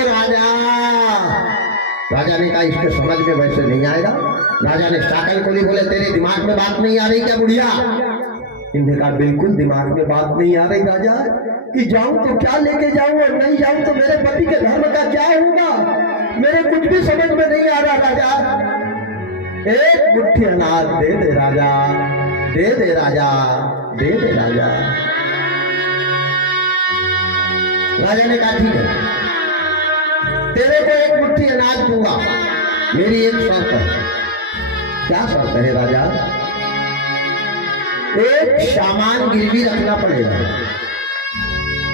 राजा। राजा ने कहा इसके समझ में वैसे नहीं आएगा। राजा ने साकल खोली, बोले तेरे दिमाग में बात नहीं आ रही क्या बुढ़िया? इन्हें कहा बिल्कुल दिमाग में बात नहीं आ रही राजा, कि जाऊं तो क्या लेके जाऊं, और नहीं जाऊं तो मेरे पति के धर्म का क्या होगा? मेरे कुछ भी समझ में नहीं आ रहा राजा। एक मुट्ठी अनाज दे दे राजा, दे दे राजा, दे दे राजा। राजा ने कहा ठीक है, तेरे को एक मुट्ठी अनाज दूंगा, मेरी एक शर्त है। क्या शर्त है राजा? एक सामान गिरवी रखना पड़ेगा।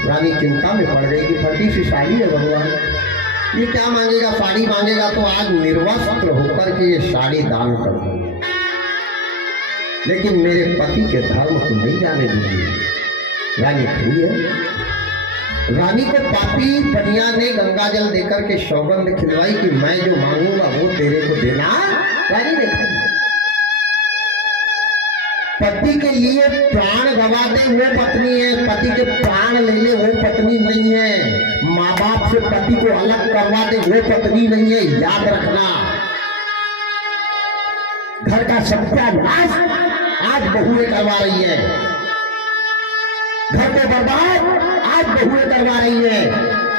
रानी चिंता में पड़ गई कि फटी सी साड़ी है भगवान, ये क्या मांगेगा? साड़ी मांगेगा तो आज निर्वस्त्र होकर के ये साड़ी दान कर दूंगी, लेकिन मेरे पति के धर्म को नहीं जाने दूंगी। रानी खड़ी है। रानी को पापी बनिया ने गंगा जल देकर के सौगंध खिलवाई कि मैं जो मांगूंगा वो तेरे को देना। रानी ने कहा पति के लिए प्राण गवा दे वो पत्नी है, पति के प्राण ले ले वो पत्नी नहीं है। माँ बाप से पति को अलग करवा दे वो पत्नी नहीं है, याद रखना। घर का सत्यानाश आज बहुएं करवा रही है, घर को बर्बाद आज बहुएं करवा रही है।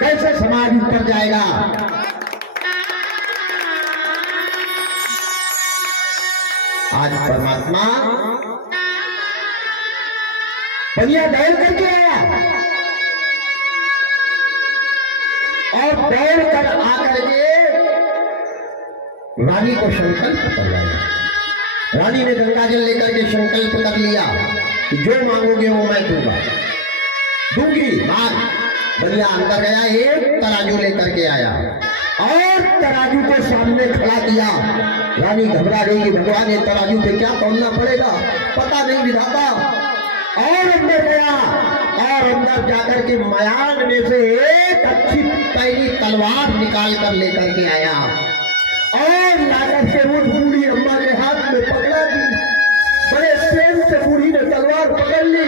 कैसे समाज ऊपर जाएगा? आज परमात्मा बनिया दौड़ करके आया और दौड़ कर आकर के रानी को संकल्प करवाया। रानी ने गंगा जल लेकर के संकल्प कर लिया कि जो मांगोगे वो मैं दूंगी। मांग। बनिया अंदर गया, एक तराजू लेकर के आया और तराजू को सामने खड़ा किया। रानी घबरा गई कि भगवान ये तराजू पे क्या तोलना पड़ेगा, पता नहीं विधाता। और अंदर गया और अंदर जाकर के मयान में से एक अच्छी पहली तलवार निकाल कर लेकर के आया और लाकर से वो बूढ़ी अम्मा के हाथ में पकड़ा दी। बड़े प्रेम से बूढ़ी ने तलवार पकड़ ली।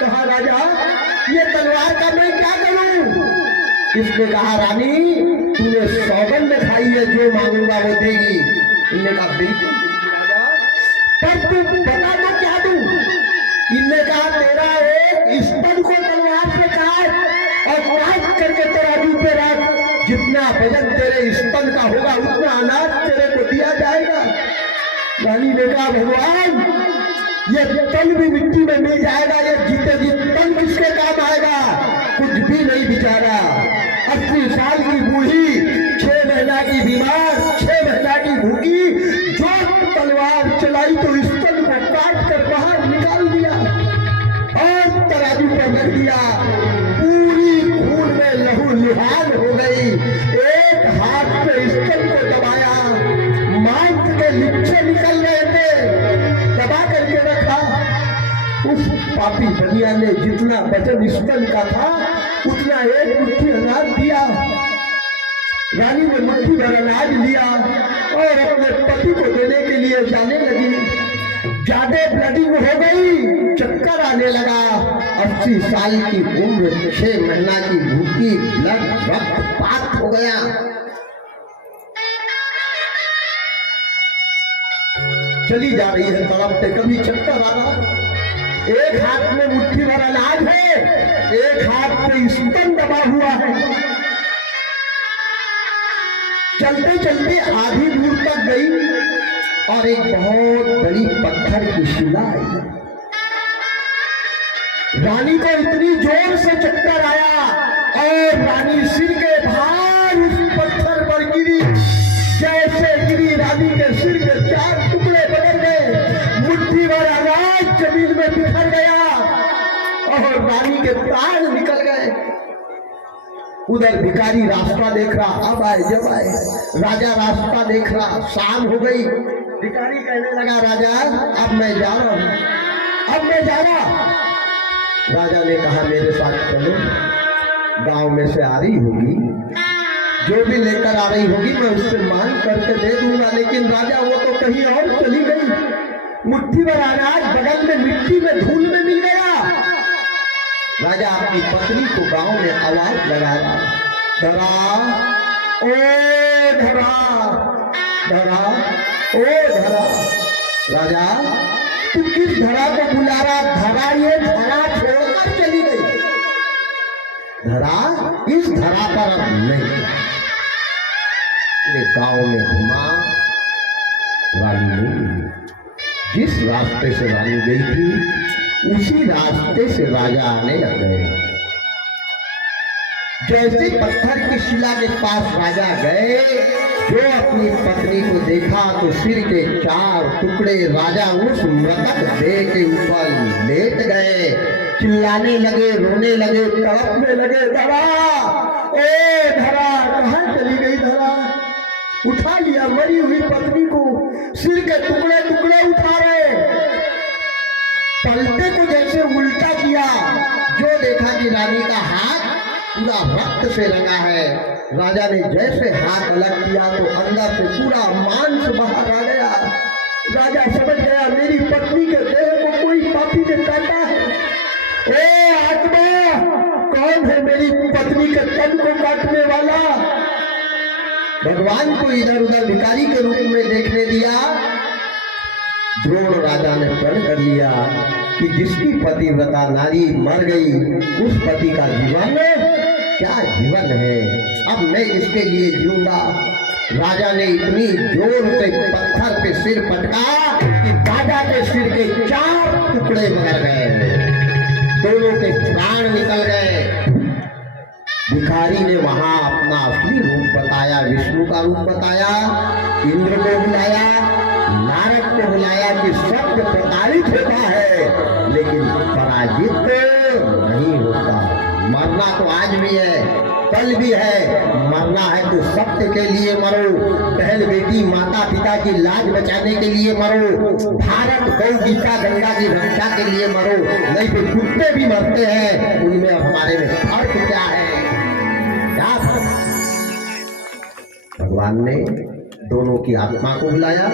कहा राजा ये तलवार का मैं क्या करूं? इसने कहा रानी तूने सौगंध खाई है, जो मांगूंगा वो देगी। इन्ने कहा बिल्कुल राजा, पर तू बता दो क्या दूं? इन्ने कहा तेरा एक स्तन को तलवार से काट और काट करके तराजू पे रख, जितना वजन तेरे स्तन का होगा उतना अनाज तेरे को दिया जाएगा। रानी ने कहा भगवान ये तन भी मिट्टी में मिल जाएगा, ये जीते जी तन किसके काम आएगा? कुछ भी नहीं बिचारा। 80 साल की बूढ़ी, 6 महीना की बीमार, 6 महीना की भूखी, जो तलवार चलाई तो स्तन को काट कर बाहर निकाल दिया और तराजू पर रख दिया। पूरी खून में लहू लुहान हो गई। एक हाथ से स्तन को दबाया, मांस के लिच्छे निकल रहे थे, दबा करके रखा। उस पापी बनिया ने जितना वजन स्तन का था उतना एक मुट्ठी अनाज दिया। रानी ने मुट्ठी भर अनाज लिया और अपने पति को देने के लिए जाने लगी। ज्यादा ब्लडिंग हो गई, चक्कर आने लगा। 80 साल की उम्र, 6 महीना की भूखी, ब्लड रक्तपात हो गया। चली जा रही है तड़पते, कभी चक्कर आ रहा। एक हाथ में मुट्ठी भर अनाज है, एक हाथ में स्तन दबा हुआ है। चलते चलते आधी दूर तक गई और एक बहुत बड़ी पत्थर की शिला आई। रानी को इतनी जोर से चक्कर आया और रानी सिर के भार उस पत्थर पर गिरी। जैसे गिरी रानी के सिर के 4 टुकड़े बदल गए, मुट्ठी भर अनाज जमीन में बिखर गया और रानी के प्राण निकल गए। उधर भिखारी रास्ता देख रहा, अब आए जब आए। राजा रास्ता देख रहा, शाम हो गई। भिखारी कहने लगा राजा अब मैं जा रहा हूं, अब मैं जा रहा। राजा ने कहा मेरे साथ चलो, गांव में से आ रही होगी, जो भी लेकर आ रही होगी मैं उससे मांग करके दे दूंगा। लेकिन राजा वो तो कहीं और चली गई। मुट्ठी भर अनाज बगल में मिट्टी में धूल में मिल गया। राजा अपनी पत्नी को गांव में आवाज लगाया, धरा ओ धरा, धरा ओ धरा। राजा तू किस धरा को बुला रहा? धरा ये धरा छोड़कर चली गई, धरा इस धरा पर अब नहीं। गांव में घुमा, रानी नहीं मिली। जिस रास्ते से रानी गई थी उसी रास्ते से राजा आने लग गए। जैसे पत्थर की शिला के पास राजा गए, जो अपनी पत्नी को देखा तो सिर के 4 टुकड़े राजा उस मृतक देह के ऊपर लेट गए। चिल्लाने लगे, रोने लगे, तड़पने लगे, धरा ए धरा कहाँ चली गई? धरा उठा लिया मरी हुई पत्नी को, सिर के टुकड़े टुकड़े उठा रहे। पलटे को जैसे उल्टा किया, जो देखा कि रानी का हाथ पूरा रक्त से रंगा है। राजा ने जैसे हाथ अलग किया तो अंदर से पूरा मांस बाहर आ गया। राजा समझ गया मेरी पत्नी के देह को कोई पापी ने काटा है। ए आत्मा, कौन है मेरी पत्नी के तन को काटने वाला? भगवान को इधर उधर भिखारी के रूप में देखने दिया। द्रोण राजा ने प्रण कर लिया कि जिसकी पतिव्रता नारी मर गई उस पति का जीवन क्या जीवन है, अब मैं इसके लिए जीऊंगा। राजा ने इतनी जोर से पत्थर पे सिर पटका कि राजा के सिर के 4 टुकड़े बिखर गए, दोनों के प्राण निकल गए। भिखारी ने वहां अपना असली रूप बताया, विष्णु का रूप बताया, इंद्र को बुलाया, नारद को बुलाया कि शब्द प्रताड़ित होता है लेकिन पराजित नहीं होता। मरना तो आज भी है, कल भी है। मरना है तो सत्य के लिए मरो, बहन बेटी माता पिता की लाज बचाने के लिए मरो, भारत गौ गीता गंगा की रक्षा के लिए मरो, नहीं तो कुत्ते भी मरते हैं, उनमें हमारे में फर्क क्या है? क्या फर्क? भगवान ने दोनों की आत्मा को बुलाया,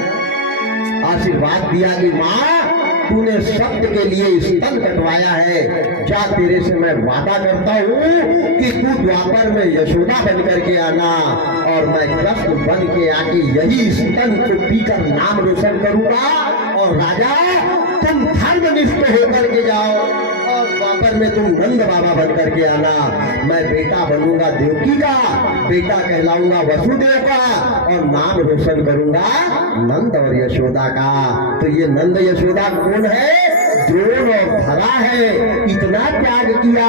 आशीर्वाद दिया कि माँ तूने सत्य के लिए स्तन कटवाया है, जा तेरे से मैं वादा करता हूँ कि तू द्वापर में यशोदा बन करके आना और मैं कृष्ण बन के आके यही स्तन को पीकर नाम रोशन करूंगा। और राजा तुम धर्मनिष्ठ होकर के जाओ और द्वापर में तुम नंद बाबा बन करके आना। मैं बेटा बनूंगा देवकी का, बेटा कहलाऊंगा वसुदेव का और नाम रोशन करूंगा नंद और यशोदा का। तो ये नंद यशोदा कौन है? द्रोण और धरा है। इतना त्याग किया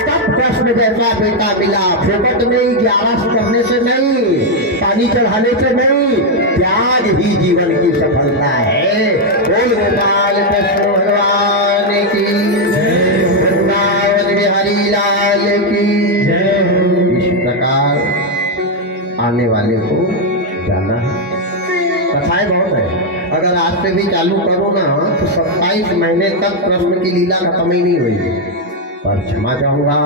तब कृष्ण जैसा बेटा मिला, फोकट नहीं, 11 करने से नहीं, पानी चढ़ाने से नहीं, त्याग ही जीवन की सफलता है। बोल गोपाल कृष्ण भगवान की जय, वृंदावन बिहारी लाल की जय। इस प्रकार आने वाले को जाना है। कथाएं बहुत है, अगर आज से भी चालू करो ना तो 27 महीने तक कृष्ण की लीला खत्म ही नहीं हुई। पर क्षमा चाहूंगा,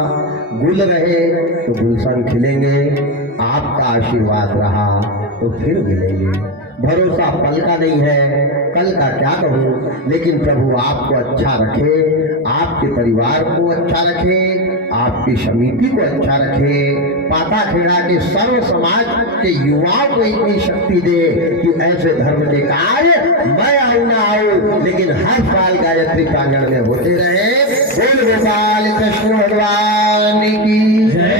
गुल रहे तो गुलशन खिलेंगे, आपका आशीर्वाद रहा तो फिर मिलेंगे। भरोसा पल का नहीं है, कल का क्या कहूँ, लेकिन प्रभु आपको अच्छा रखे, आपके परिवार को अच्छा रखे, आपकी समिति को अच्छा रखे, पाता खेड़ा के सर्व समाज के युवाओं को इतनी शक्ति दे कि ऐसे धर्म के कार्य मैं आऊँ ना आऊँ लेकिन हर साल गायत्री प्रांगण में होते रहे। बोल गोपाल कृष्ण भगवान की जय।